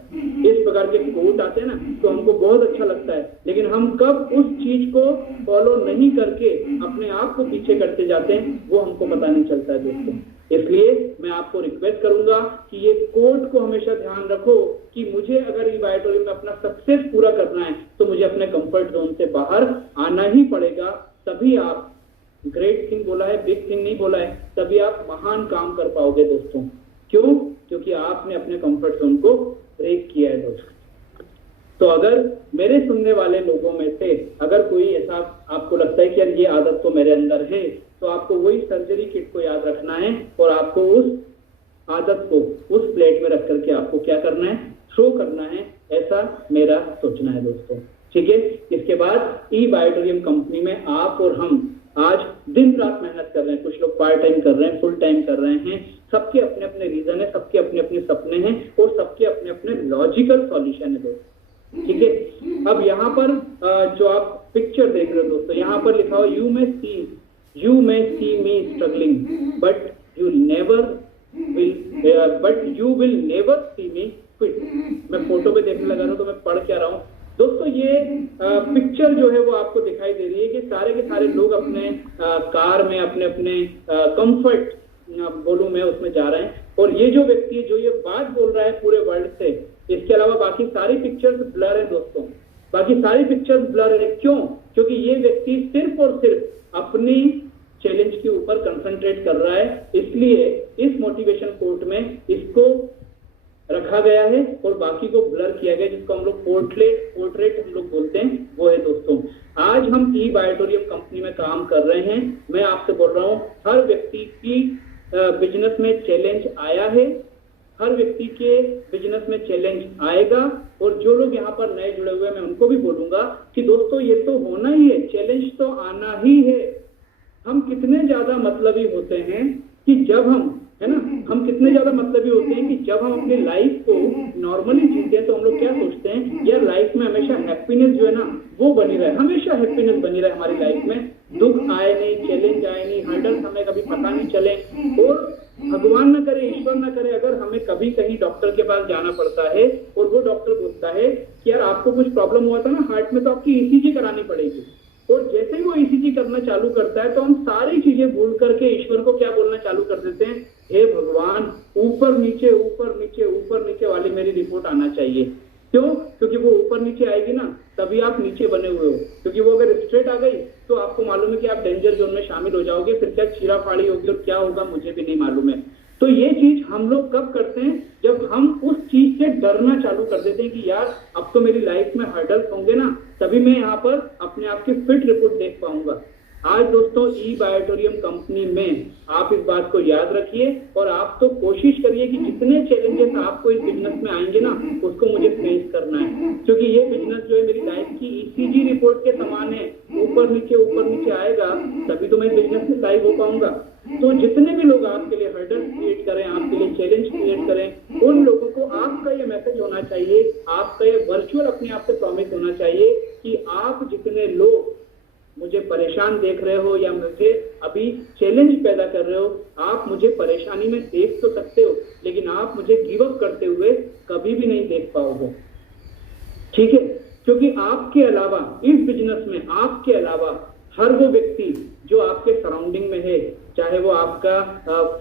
इस प्रकार के कोट आते हैं ना तो हमको बहुत अच्छा लगता है, लेकिन हम कब उस चीज को फॉलो नहीं करके अपने आप को पीछे करते जाते हैं वो हमको पता नहीं चलता है दोस्तों। इसलिए मैं आपको रिक्वेस्ट करूंगा कि ये कोट को हमेशा ध्यान रखो कि मुझे अगर ई बायोटोरियम में अपना सक्सेस पूरा करना है तो मुझे अपने कंफर्ट जोन से बाहर आना ही पड़ेगा, तभी आप ग्रेट थिंग बोला है, बिग थिंग नहीं बोला है, तभी आप महान काम कर पाओगे दोस्तों। क्यों? क्योंकि आपने अपने कंफर्ट जोन को ब्रेक किया है दोस्तों। तो अगर मेरे सुनने वाले लोगों में से अगर कोई ऐसा आपको लगता है कि यार ये आदत तो मेरे अंदर है, तो आपको वही सर्जरी किट को याद रखना है और आपको उस आदत को उस प्लेट में रख करके आपको क्या करना है, थ्रो करना है, ऐसा मेरा सोचना है दोस्तों, ठीक है। इसके बाद ई बायोटोरियम कंपनी में आप और हम आज दिन रात मेहनत कर रहे हैं, कुछ लोग पार्ट टाइम कर रहे हैं, फुल टाइम कर रहे हैं, सबके अपने अपने रीजन है, सबके अपने अपने सपने हैं और सबके अपने अपने लॉजिकल सॉल्यूशन है दोस्तों, ठीक है। अब यहाँ पर जो आप पिक्चर देख रहे हो दोस्तों, यहाँ पर लिखा हुआ you may see me struggling but you will never see me quit. मैं फोटो पे देखने लगा रहा हूँ तो मैं पढ़ क्या रहा हूँ दोस्तों। ये पिक्चर जो है वो आपको दिखाई दे रही है कि सारे के सारे लोग अपने कार में अपने अपने कंफर्ट बोलूं मैं उसमें जा रहे हैं, और ये जो व्यक्ति है जो ये बात बोल रहा है पूरे वर्ल्ड से, इसके अलावा बाकी सारी पिक्चर्स ब्लर है दोस्तों, बाकी सारी पिक्चर्स ब्लर है। क्यों? क्योंकि ये व्यक्ति सिर्फ और सिर्फ अपनी चैलेंज के ऊपर कंसंट्रेट कर रहा है, इसलिए इस मोटिवेशन कोट में इसको रखा गया है और बाकी को ब्लर किया गया, जिसको हम लोग पोर्ट्रेट हम लोग बोलते हैं, वो है दोस्तों। आज हम ई बायोटोरियम कंपनी में काम कर रहे हैं, मैं आपसे बोल रहा हूँ हर व्यक्ति की बिजनेस में चैलेंज आया है, हर व्यक्ति के बिजनेस में चैलेंज आएगा, और जो लोग यहाँ पर नए जुड़े हुए हैं मैं उनको भी बोलूंगा कि दोस्तों ये तो होना ही है, चैलेंज तो आना ही है। हम कितने ज्यादा मतलबी होते हैं कि जब हम कितने ज्यादा मतलबी होते हैं कि जब हम अपनी लाइफ को नॉर्मली जीते हैं तो हम लोग क्या सोचते हैं, यार लाइफ में हमेशा हैप्पीनेस जो है ना वो बनी रहे, हमेशा हैप्पीनेस बनी रहे हमारी लाइफ में, दुख आए नहीं, चैलेंज आए नहीं, हर्डल्स हमें कभी पता नहीं चले, और भगवान न करे, ईश्वर न करे, अगर हमें कभी कहीं डॉक्टर के पास जाना पड़ता है और वो डॉक्टर बोलता है कि यार आपको कुछ प्रॉब्लम हुआ था ना हार्ट में, तो आपकी ईसीजी करानी पड़ेगी, और जैसे ही वो ईसीजी करना चालू करता है तो हम सारी चीजें भूल करके ईश्वर को क्या बोलना चालू कर देते हैं, हे भगवान ऊपर नीचे ऊपर नीचे ऊपर नीचे वाली मेरी रिपोर्ट आना चाहिए। क्यों? क्योंकि वो ऊपर नीचे आएगी ना तभी आप नीचे बने हुए हो, क्योंकि वो अगर स्ट्रेट आ गई तो आपको मालूम है कि आप डेंजर जोन में शामिल हो जाओगे, फिर क्या चीरा फाड़ी होगी और क्या होगा मुझे भी नहीं मालूम है। तो ये चीज हम लोग कब करते हैं, जब हम उस चीज से डरना चालू कर देते हैं कि यार अब तो मेरी लाइफ में हर्डल्स होंगे ना, तभी मैं यहाँ पर अपने आप की फिट रिपोर्ट देख पाऊंगा। आज दोस्तों ई बायोटोरियम कंपनी में आप इस बात को याद रखिए और आप तो कोशिश करिए कि जितने चैलेंजेस आपको इस बिजनेस में आएंगे ना, उसको मुझे फेस करना है, क्योंकि ये बिजनेस जो है मेरी लाइफ की ईसीजी रिपोर्ट के समान है। ऊपर नीचे आएगा तभी तो मैं बिजनेस में लाइव हो पाऊंगा। तो जितने भी लोग आपके लिए हर्डल क्रिएट करें, आपके लिए चैलेंज क्रिएट करें, उन लोगों को आपका ये मैसेज होना चाहिए, आपका ये वर्चुअल अपने आप से प्रॉमिस होना चाहिए कि आप जितने लोग मुझे परेशान देख रहे हो या मुझे अभी चैलेंज पैदा कर रहे हो, आप मुझे परेशानी में देख तो सकते हो, लेकिन आप मुझे गिव अप करते हुए कभी भी नहीं देख पाओगे। ठीक है, क्योंकि आपके अलावा इस बिजनेस में आपके अलावा हर वो व्यक्ति जो आपके सराउंडिंग में है, चाहे वो आपका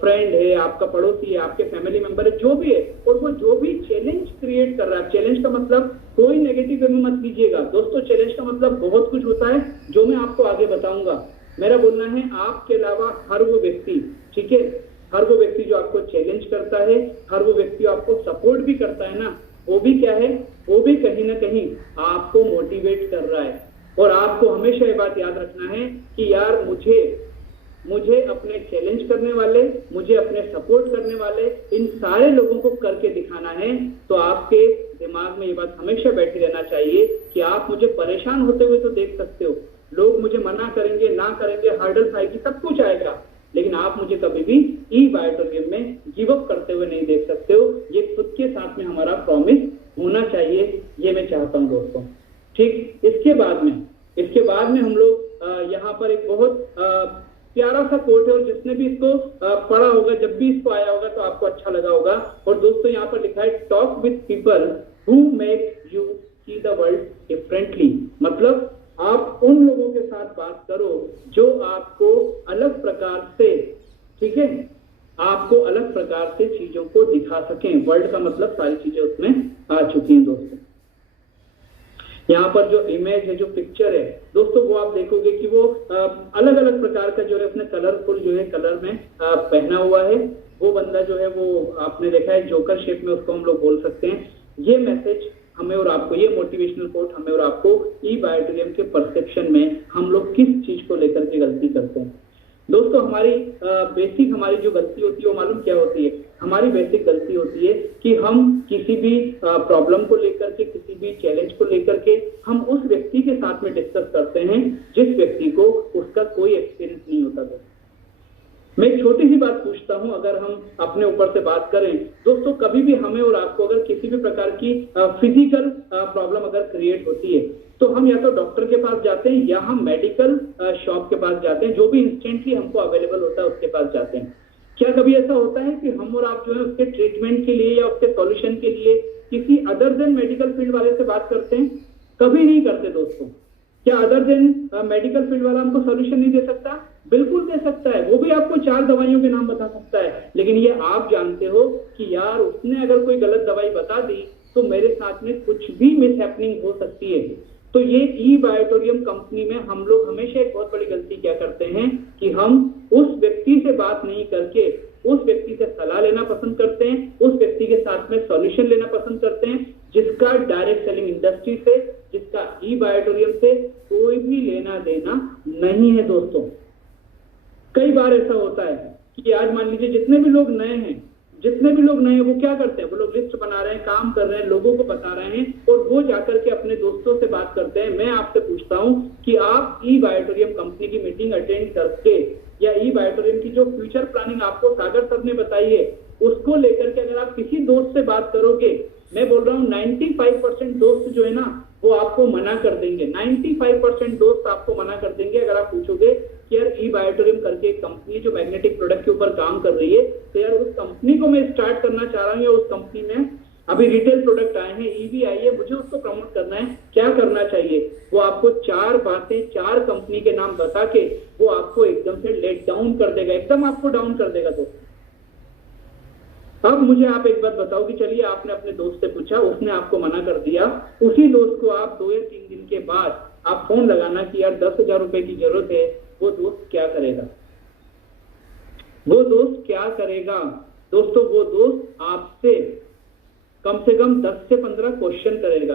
फ्रेंड है, आपका पड़ोसी है, आपके फैमिली मेंबर है, जो भी है, और वो जो भी चैलेंज क्रिएट कर रहा है, चैलेंज का मतलब कोई नेगेटिव वे में मत लीजिएगा दोस्तों, चैलेंज का मतलब बहुत कुछ होता है जो मैं आपको आगे बताऊंगा। मेरा बोलना है आपके अलावा हर वो व्यक्ति, ठीक है, हर वो व्यक्ति जो आपको चैलेंज करता है, हर वो व्यक्ति आपको सपोर्ट भी करता है ना, वो भी क्या है, वो भी कहीं ना कहीं आपको मोटिवेट कर रहा है। और आपको हमेशा ये बात याद रखना है कि यार मुझे अपने चैलेंज करने वाले, मुझे अपने सपोर्ट करने वाले इन सारे लोगों को करके दिखाना है। तो आपके दिमाग में ये बात हमेशा बैठी रहना चाहिए कि आप मुझे परेशान होते हुए तो देख सकते हो, लोग मुझे मना करेंगे, ना करेंगे, हर्डल्स आएगी, सब कुछ आएगा, लेकिन आप मुझे कभी भी ई बायोटोरियम में गिव अप करते हुए नहीं देख सकते हो। ये खुद के साथ में हमारा प्रॉमिस होना चाहिए, ये मैं चाहता हूँ दोस्तों। ठीक, इसके बाद में हम लोग यहाँ पर एक बहुत प्यारा सा कोट है, और जिसने भी इसको पढ़ा होगा, जब भी इसको आया होगा तो आपको अच्छा लगा होगा। और दोस्तों यहाँ पर लिखा है, talk with people who make you see the world differently. मतलब आप उन लोगों के साथ बात करो जो आपको अलग प्रकार से, ठीक है, आपको अलग प्रकार से चीजों को दिखा सकें। वर्ल्ड का मतलब सारी चीजें उसमें आ चुकी हैं दोस्तों। यहाँ पर जो इमेज है, जो पिक्चर है दोस्तों, वो आप देखोगे कि वो अलग अलग प्रकार का जो है उसने कलरफुल जो है कलर में पहना हुआ है। वो बंदा जो है वो आपने देखा है जोकर शेप में, उसको हम लोग बोल सकते हैं। ये मैसेज हमें और आपको, ये मोटिवेशनल कोट हमें और आपको ई बायोटोरियम के परसेप्शन में हम लोग किस चीज को लेकर के गलती करते हैं दोस्तों। हमारी बेसिक हमारी जो गलती होती है वो मालूम क्या होती है? हमारी बेसिक गलती होती है कि हम किसी भी प्रॉब्लम को लेकर के, किसी भी चैलेंज को लेकर के हम उस व्यक्ति के साथ में डिस्कस करते हैं जिस व्यक्ति को उसका कोई एक्सपीरियंस नहीं होता दोस्तों। मैं एक छोटी सी बात पूछता हूं, अगर हम अपने ऊपर से बात करें दोस्तों, कभी भी हमें और आपको अगर किसी भी प्रकार की फिजिकल प्रॉब्लम अगर क्रिएट होती है तो हम या तो डॉक्टर के पास जाते हैं या हम मेडिकल शॉप के पास जाते हैं, जो भी इंस्टेंटली हमको अवेलेबल होता है उसके पास जाते हैं। क्या कभी ऐसा होता है कि हम और आप जो है उसके ट्रीटमेंट के लिए या उसके सॉल्यूशन के लिए किसी अदर देन मेडिकल फील्ड वाले से बात करते हैं? कभी नहीं करते दोस्तों। क्या अदर देन मेडिकल फील्ड वाला हमको सॉल्यूशन नहीं दे सकता? बिल्कुल दे सकता है। वो भी आपको 4 दवाइयों के नाम बता सकता है, लेकिन ये आप जानते हो कि यार उसने अगर कोई गलत दवाई बता दी तो मेरे साथ में कुछ भी मिसहैपनिंग हो सकती है। तो ये ई बायोटोरियम कंपनी में हम लोग हमेशा एक बहुत बड़ी गलती क्या करते हैं कि हम उस व्यक्ति से बात नहीं करके उस व्यक्ति से सलाह लेना पसंद करते हैं, उस व्यक्ति के साथ में सॉल्यूशन लेना पसंद करते हैं जिसका डायरेक्ट सेलिंग इंडस्ट्री से, जिसका ई बायोटोरियम से कोई भी लेना देना नहीं है दोस्तों। कई बार ऐसा होता है कि आज मान लीजिए जितने भी लोग नए हैं वो क्या करते हैं? वो लोग लिस्ट बना रहे हैं, काम कर रहे हैं, लोगों को बता रहे हैं और वो जाकर के अपने दोस्तों से बात करते हैं। मैं आपसे पूछता हूं कि आप ई बायोटोरियम कंपनी की मीटिंग अटेंड करके या ई बायोटोरियम की जो फ्यूचर प्लानिंग आपको सागर सर ने बताई है उसको लेकर के अगर आप किसी दोस्त से बात करोगे, मैं बोल रहा हूँ 95% दोस्त जो है ना वो आपको मना कर देंगे। 95% दोस्त आपको मना कर देंगे अगर आप पूछोगे कि यार ई बायोटोरियम करके एक कंपनी जो मैग्नेटिक प्रोडक्ट के ऊपर काम कर रही है, तो यार उस कंपनी को मैं स्टार्ट करना चाह रहा हूँ या उस कंपनी में अभी रिटेल प्रोडक्ट आए हैं, ईवी आई है, मुझे उसको प्रमोट करना है, क्या करना चाहिए? वो आपको 4 बातें, 4 कंपनी के नाम बता के वो आपको एकदम से लेट डाउन कर देगा, एकदम आपको डाउन कर देगा दोस्त। अब मुझे आप एक बात बताओ कि चलिए आपने अपने दोस्त से पूछा, उसने आपको मना कर दिया, उसी दोस्त को आप 2 या 3 दिन के बाद आप फोन लगाना कि यार 10,000 रुपए की जरूरत है, वो दोस्त क्या करेगा? वो दोस्त क्या करेगा? दोस्तों वो दोस्त आपसे कम से कम 10 से 15 क्वेश्चन करेगा।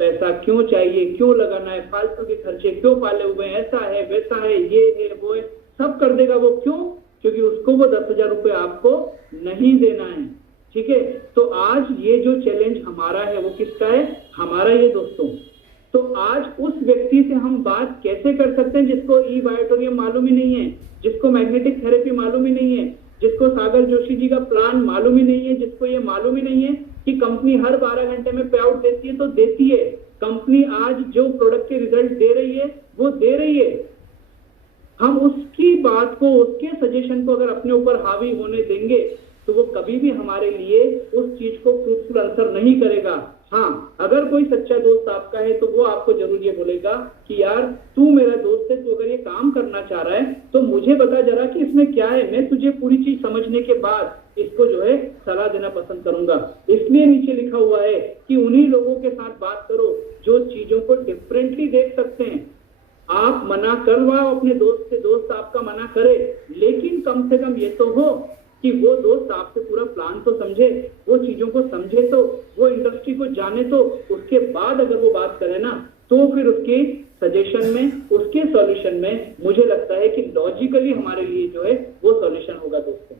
पैसा क्यों चाहिए, क्यों लगाना है, फालतू के खर्चे क्यों पाले हुए हैं, ऐसा है वैसा है, ये है वो है, सब कर देगा वो। क्यों? क्योंकि उसको वो 10,000 रुपए आपको नहीं देना है। ठीक है, तो आज ये जो चैलेंज हमारा है वो किसका है? हमारा ये दोस्तों। तो आज उस व्यक्ति से हम बात कैसे कर सकते हैं जिसको ई बायोटोरियम मालूम ही नहीं है, जिसको मैग्नेटिक थेरेपी मालूम ही नहीं है, जिसको सागर जोशी जी का प्लान मालूम ही नहीं है, जिसको ये मालूम ही नहीं है कि कंपनी हर 12 घंटे में पे आउट देती है, तो देती है। कंपनी आज जो प्रोडक्ट के रिजल्ट दे रही है वो दे रही है। हम उसकी बात को, उसके सजेशन को अगर अपने ऊपर हावी होने देंगे तो वो कभी भी हमारे लिए उस चीज को फ्रूटफुल आंसर नहीं करेगा। हाँ, अगर कोई सच्चा दोस्त आपका है तो वो आपको जरूर ये बोलेगा कि यार तू मेरा दोस्त है, तू अगर ये काम करना चाह रहा है तो मुझे बता जरा कि इसमें क्या है, मैं तुझे पूरी चीज समझने के बाद इसको जो है सलाह देना पसंद करूंगा। इसलिए नीचे लिखा हुआ है कि उन्हीं लोगों के साथ बात करो जो चीजों को डिफरेंटली देख सकते हैं। आप मना करवाओ अपने दोस्त से, दोस्त आपका मना करे, लेकिन कम से कम ये तो हो कि वो दोस्त आपसे पूरा प्लान तो समझे, वो चीजों को समझे, तो वो इंडस्ट्री को जाने, तो उसके बाद अगर वो बात करे ना तो फिर उसके सजेशन में, उसके सॉल्यूशन में मुझे लगता है कि लॉजिकली हमारे लिए जो है वो सॉल्यूशन होगा दोस्तों।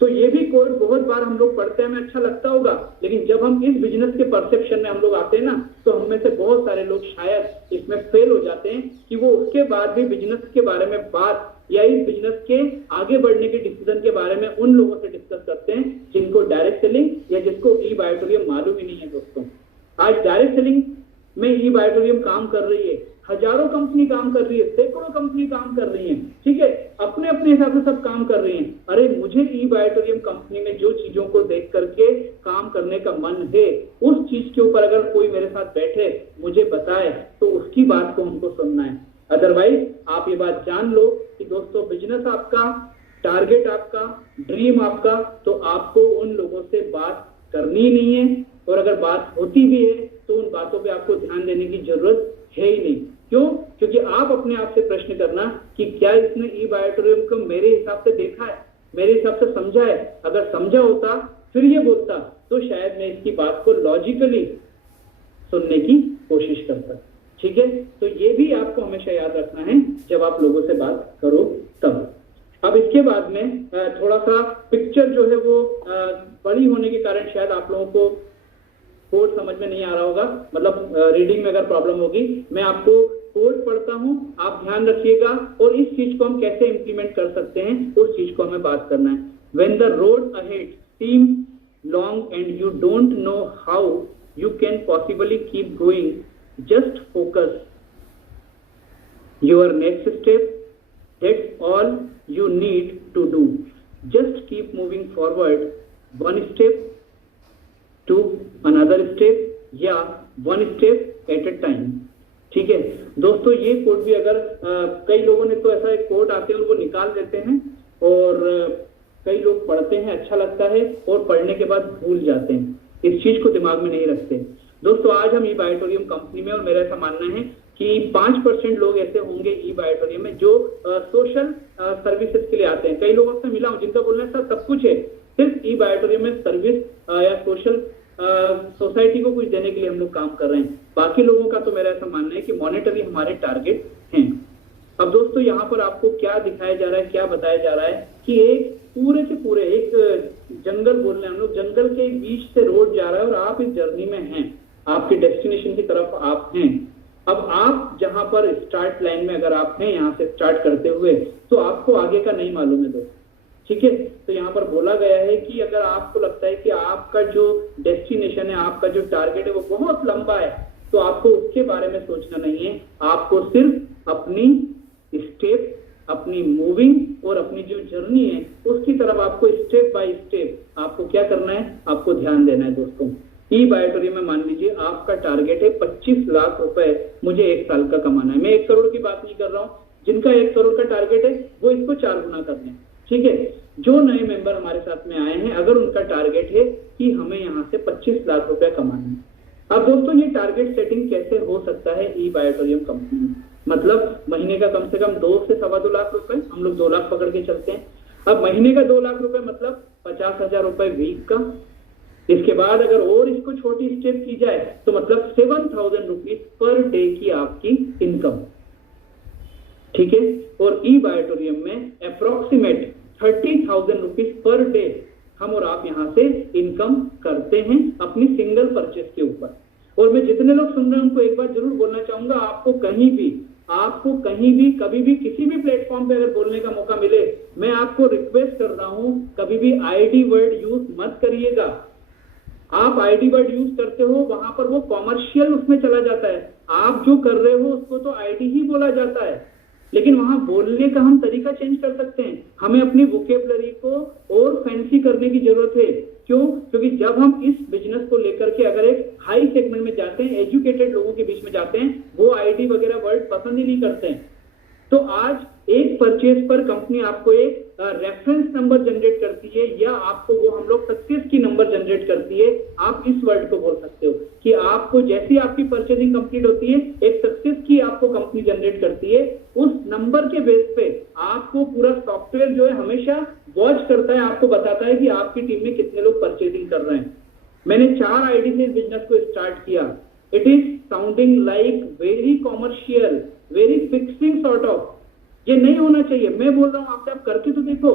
तो ये भी कोड बहुत बार हम लोग पढ़ते हैं, हमें अच्छा लगता होगा, लेकिन जब हम इस बिजनेस के परसेप्शन में हम लोग आते हैं ना तो हम में से बहुत सारे लोग शायद इसमें फेल हो जाते हैं कि वो उसके बाद भी बिजनेस के बारे में बात या इस बिजनेस के आगे बढ़ने के डिसीजन के बारे में उन लोगों से डिस्कस करते हैं जिनको डायरेक्ट सेलिंग या जिसको ई बायोटोरियम मालूम ही नहीं है दोस्तों। आज डायरेक्ट सेलिंग में ई बायोटोरियम काम कर रही है, हजारों कंपनी काम कर रही है, सैकड़ों कंपनी काम कर रही है, ठीक है, अपने अपने हिसाब से सब काम कर रही हैं। अरे मुझे ई बायोटोरियम कंपनी में जो चीजों को देख करके काम करने का मन है, उस चीज के ऊपर अगर कोई मेरे साथ बैठे, मुझे बताए, तो उसकी बात को हमको सुनना है। अदरवाइज आप ये बात जान लो कि दोस्तों बिजनेस आपका, टारगेट आपका, ड्रीम आपका, तो आपको उन लोगों से बात करनी नहीं है, और अगर बात होती भी है तो उन बातों पे आपको ध्यान देने की जरूरत है ही नहीं। क्यों? क्योंकि आप अपने आप से प्रश्न करना कि क्या इसने ई बायोटोरियम को मेरे हिसाब से देखा है, मेरे हिसाब से समझा है। अगर समझा होता फिर ये बोलता तो शायद मैं इसकी बात को लॉजिकली सुनने की कोशिश करता। ठीक है, तो ये भी आपको हमेशा याद रखना है जब आप लोगों से बात करो तब। अब इसके बाद में थोड़ा सा पिक्चर जो है वो बड़ी होने के कारण शायद आप लोगों को कोड समझ में नहीं आ रहा होगा, मतलब रीडिंग में अगर प्रॉब्लम होगी, मैं आपको कोड पढ़ता हूं, आप ध्यान रखिएगा, और इस चीज को हम कैसे इंप्लीमेंट कर सकते हैं उस चीज को हमें बात करना है। When the road ahead seems long and you don't know how you can possibly keep going, just focus your next step. That's all you need to do. Just keep moving forward, one step to another step, या one step at a time. ठीक है दोस्तों, ये code भी अगर कई लोगों ने तो ऐसा एक कोड आते हैं और वो निकाल देते हैं, और कई लोग पढ़ते हैं, अच्छा लगता है, और पढ़ने के बाद भूल जाते हैं, इस चीज को दिमाग में नहीं रखते। दोस्तों आज हम ई बायोटोरियम कंपनी में, और मेरा ऐसा मानना है कि 5% लोग ऐसे होंगे ई बायोटोरियम में जो सोशल सर्विसेज के लिए आते हैं। कई लोगों से मिला हूं जिनका बोलना है सर सब कुछ है, सिर्फ ई बायोटोरियम में सर्विस या सोशल सोसाइटी को कुछ देने के लिए हम लोग काम कर रहे हैं। बाकी लोगों का तो मेरा ऐसा मानना है कि मॉनेटरी हमारे टारगेट हैं। अब दोस्तों यहाँ पर आपको क्या दिखाया जा रहा है, क्या बताया जा रहा है कि एक पूरे के पूरे एक जंगल बोल रहे हैं हम लोग, जंगल के बीच से रोड जा रहा है और आप इस जर्नी में हैं, आपके डेस्टिनेशन की तरफ आप हैं। अब आप जहां पर स्टार्ट लाइन में अगर आप हैं, यहाँ से स्टार्ट करते हुए, तो आपको आगे का नहीं मालूम है दोस्तों। ठीक है, तो यहाँ पर बोला गया है कि अगर आपको लगता है कि आपका जो डेस्टिनेशन है, आपका जो टारगेट है वो बहुत लंबा है, तो आपको उसके बारे में सोचना नहीं है। आपको सिर्फ अपनी स्टेप, अपनी मूविंग और अपनी जो जर्नी है उसकी तरफ आपको स्टेप बाय स्टेप आपको क्या करना है, आपको ध्यान देना है दोस्तों। ई बायोटोरियम में मान लीजिए आपका टारगेट है 25 लाख रुपए मुझे 1 साल का कमाना है। मैं 1 करोड़ की बात नहीं कर रहा हूँ, जिनका 1 करोड़ का टारगेट है वो इसको 4 गुना कर दें। ठीक है, जो नए मेंबर हमारे साथ में आए हैं, अगर उनका टारगेट है कि हमें यहाँ से 25 लाख रुपए कमाना है। अब दोस्तों ये टारगेट सेटिंग कैसे हो सकता है ई बायोटोरियम कंपनी में, मतलब महीने का कम से कम 2 से 2.25 लाख रुपए, हम लोग 2 लाख पकड़ के चलते हैं। अब महीने का 2 लाख रुपए मतलब 50,000 रुपए वीक का। इसके बाद अगर और इसको छोटी स्टेप की जाए तो मतलब 7,000 रुपीज पर डे की आपकी इनकम, ठीक है। और ई बायोटोरियम में अप्रोक्सीमेट 30,000 रुपीज पर डे हम और आप यहां से इनकम करते हैं अपनी सिंगल परचेस के ऊपर। और मैं जितने लोग सुन रहे हैं उनको एक बात जरूर बोलना चाहूंगा, आपको कहीं भी कभी भी किसी भी प्लेटफॉर्म पे अगर बोलने का मौका मिले, मैं आपको रिक्वेस्ट कर रहा हूं कभी भी आईडी वर्ड यूज मत करिएगा। आप आईडी वर्ड यूज करते हो वहां पर वो कॉमर्शियल उसमें चला जाता है, आप जो कर रहे हो उसको तो आईडी ही बोला जाता है, लेकिन वहां बोलने का हम तरीका चेंज कर सकते हैं। हमें अपनी वोकेबलरी को और फैंसी करने की जरूरत है। क्यों? क्योंकि जब हम इस बिजनेस को लेकर के अगर एक हाई सेगमेंट में जाते हैं, एजुकेटेड लोगों के बीच में जाते हैं, वो आईडी वगैरह वर्ड पसंद ही नहीं करते हैं। तो आज एक परचेज पर कंपनी आपको एक रेफरेंस नंबर जनरेट करती है, या आपको वो हम लोग सक्सेस की नंबर जनरेट करती है। आप इस वर्ड को बोल सकते हो कि आपको जैसी आपकी परचेजिंग कंप्लीट होती है, एक सक्सेस की आपको कंपनी जनरेट करती है। उस नंबर के बेस पे आपको पूरा सॉफ्टवेयर जो है हमेशा वॉच करता है, आपको बताता है कि आपकी टीम में कितने लोग परचेजिंग कर रहे हैं। मैंने 4 आईडी से इस बिजनेस को स्टार्ट किया। It is sounding like very commercial, very fixing sort of. ये नहीं होना चाहिए। मैं बोल रहा हूं आपसे, आप करके तो देखो।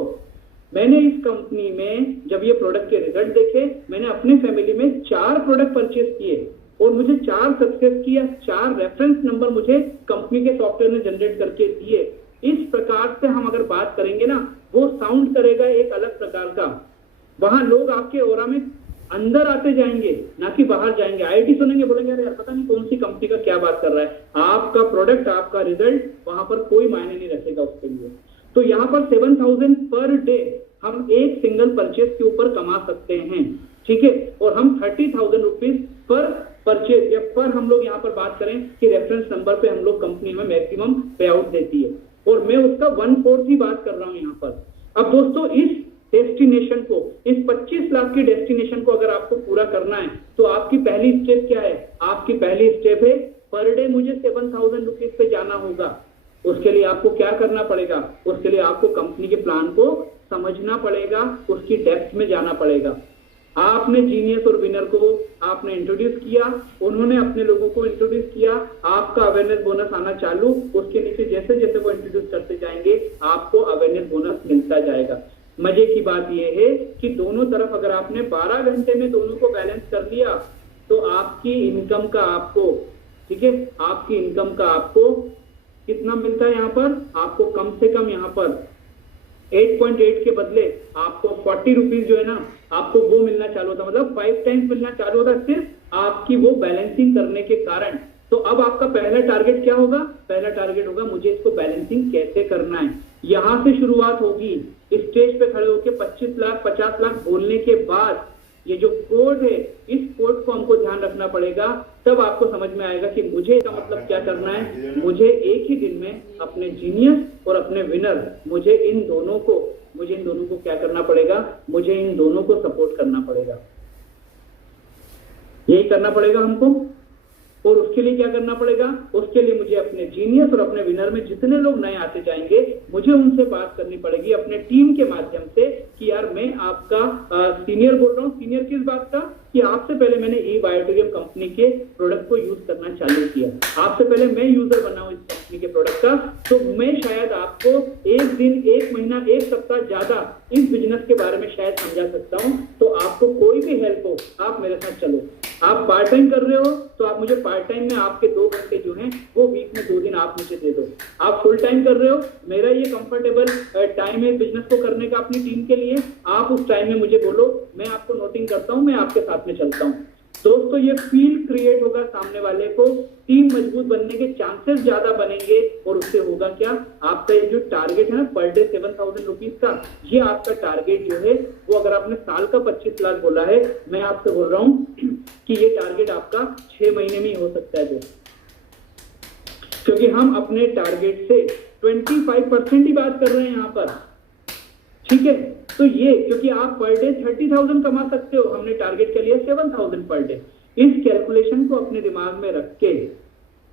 मैंने इस कंपनी में जब ये प्रोडक्ट के रिजल्ट देखे, मैंने अपने फैमिली में 4 प्रोडक्ट परचेज किए और मुझे 4 सक्सेस किया, 4 रेफरेंस नंबर मुझे कंपनी के सॉफ्टवेयर ने जनरेट करके दिए। इस प्रकार से हम अगर बात करेंगे ना, वो साउंड करेगा एक अलग प्रकार का। वहां लोग आपके ओरा में अंदर आते जाएंगे, ना कि बाहर जाएंगे। आईडी सुनेंगे, बोलेंगे अरे यार पता नहीं कौन सी कंपनी का क्या बात कर रहा है। आपका प्रोडक्ट, आपका रिजल्ट वहां पर कोई मायने नहीं रखेगा उसके लिए। तो यहाँ पर 7,000 पर डे हम एक सिंगल परचेज के ऊपर कमा सकते हैं, ठीक है। और हम 30,000 रुपीज पर परचेज या पर हम लोग यहाँ पर बात करें कि रेफरेंस नंबर पे हम लोग कंपनी में मैक्सिमम पे आउट देती है, और मैं उसका 1/4 ही बात कर रहा हूँ यहाँ पर। अब दोस्तों, इस डेस्टिनेशन को, इस 25 लाख की डेस्टिनेशन को अगर आपको पूरा करना है तो आपकी पहली स्टेप क्या है? आपकी पहली स्टेप है पर डे मुझे 7,000 रुपीज पे जाना होगा। उसके लिए आपको क्या करना पड़ेगा? उसके लिए आपको कंपनी के प्लान को समझना पड़ेगा, उसकी डेप्थ में जाना पड़ेगा। आपने जीनियस और विनर को आपने इंट्रोड्यूस किया, उन्होंने अपने लोगों को इंट्रोड्यूस किया, आपका अवेयरनेस बोनस आना चालू। उसके नीचे जैसे जैसे वो इंट्रोड्यूस करते जाएंगे आपको अवेयरनेस बोनस मिलता जाएगा। मजे की बात यह है कि दोनों तरफ अगर आपने 12 घंटे में दोनों को बैलेंस कर लिया तो आपकी इनकम का आपको, ठीक है, आपकी इनकम का आपको कितना मिलता है? यहाँ पर आपको कम से कम यहाँ पर 8.8 के बदले आपको 40 रुपीज जो है ना, आपको वो मिलना चालू होता, मतलब 5 टाइम्स मिलना चालू होता सिर्फ आपकी वो बैलेंसिंग करने के कारण। तो अब आपका पहला टारगेट क्या होगा? पहला टारगेट होगा मुझे इसको बैलेंसिंग कैसे करना है। यहां से शुरुआत होगी। स्टेज पे खड़े होकर 25 लाख 50 लाख बोलने के बाद ये जो कोड है, इस कोड को हमको ध्यान रखना पड़ेगा। तब आपको समझ में आएगा कि मुझे इसका मतलब क्या करना है। मुझे एक ही दिन में अपने जीनियस और अपने विनर, मुझे इन दोनों को क्या करना पड़ेगा? मुझे इन दोनों को सपोर्ट करना पड़ेगा। यही करना पड़ेगा हमको। और उसके लिए क्या करना पड़ेगा? उसके लिए मुझे अपने जीनियस और अपने विनर में जितने लोग नए आते जाएंगे, मुझे उनसे बात करनी पड़ेगी अपने टीम के माध्यम से कि यार मैं आपका सीनियर बोल रहा हूँ। सीनियर किस बात का? कि आपसे पहले मैंने ई बायोटोरियम कंपनी के प्रोडक्ट को यूज करना चालू किया, आपसे पहले मैं यूजर बना हूं इस कंपनी के प्रोडक्ट का। तो मैं शायद आपको एक दिन, एक महीना, एक सप्ताह ज्यादा इस बिजनेस के बारे में शायद समझा सकता हूं। तो आपको कोई भी हेल्प हो, आप मेरे साथ चलो। आप पार्ट टाइम कर रहे हो तो आप मुझे पार्ट टाइम में आपके 2 घंटे जो हैं वो वीक में 2 दिन आप मुझे दे दो। आप फुल टाइम कर रहे हो, मेरा ये कंफर्टेबल टाइम है बिजनेस को करने का अपनी टीम के लिए, आप उस टाइम में मुझे बोलो, मैं आपको नोटिंग करता हूं, मैं आपके साथ में चलता हूं। दोस्तों, ये फील क्रिएट होगा सामने वाले को, टीम मजबूत बनने के चांसेस ज्यादा बनेंगे। और उससे होगा क्या? आपका ये जो टारगेट है ना पर डे 7,000 रुपीज का, ये आपका टारगेट जो है वो, अगर आपने साल का 25 लाख बोला है, मैं आपसे बोल रहा हूँ कि ये टारगेट आपका 6 महीने में ही हो सकता है दोस्त। क्योंकि हम अपने टारगेट से 25% ही बात कर रहे हैं यहाँ पर, ठीक है। तो ये, क्योंकि आप पर डे 30,000 कमा सकते हो, हमने टारगेट के लिए 7,000 पर डे। इस कैलकुलेशन को अपने दिमाग में रख के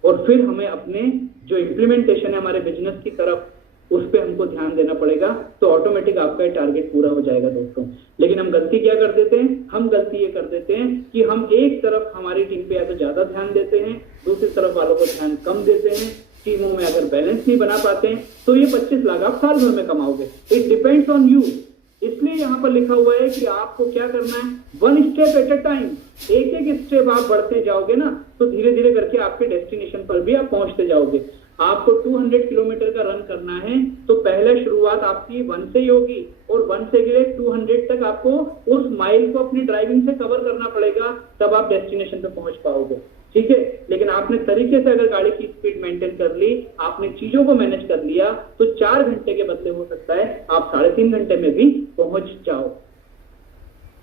और फिर हमें अपने जो इम्प्लीमेंटेशन है हमारे बिजनेस की तरफ, उस पे हमको ध्यान देना पड़ेगा, तो ऑटोमेटिक आपका टारगेट पूरा हो जाएगा दोस्तों। लेकिन हम गलती क्या कर देते हैं, हम गलती ये कर देते हैं कि हम एक तरफ हमारी टीम पे या तो ज्यादा ध्यान देते हैं, दूसरी तरफ वालों को ध्यान कम देते हैं। टीमों में अगर बैलेंस नहीं बना पाते हैं तो ये 25 लाख आप साल भर में कमाओगे। It depends on you. इसलिए यहाँ पर लिखा हुआ है कि आपको क्या करना है, 1 स्टेप एट अ टाइम। एक एक स्टेप आप बढ़ते जाओगे ना तो धीरे धीरे करके आपके डेस्टिनेशन पर भी आप पहुंचते जाओगे। आपको 200 किलोमीटर का रन करना है तो पहले शुरुआत आपकी 1 से ही होगी और 1 से गिरे 200 तक आपको उस माइल को अपनी ड्राइविंग से कवर करना पड़ेगा, तब आप डेस्टिनेशन पे पहुंच पाओगे। ठीक है, लेकिन आपने तरीके से अगर गाड़ी की स्पीड मेंटेन कर ली, आपने चीजों को मैनेज कर लिया, तो 4 घंटे के बदले हो सकता है आप 3.5 घंटे में भी पहुंच जाओ।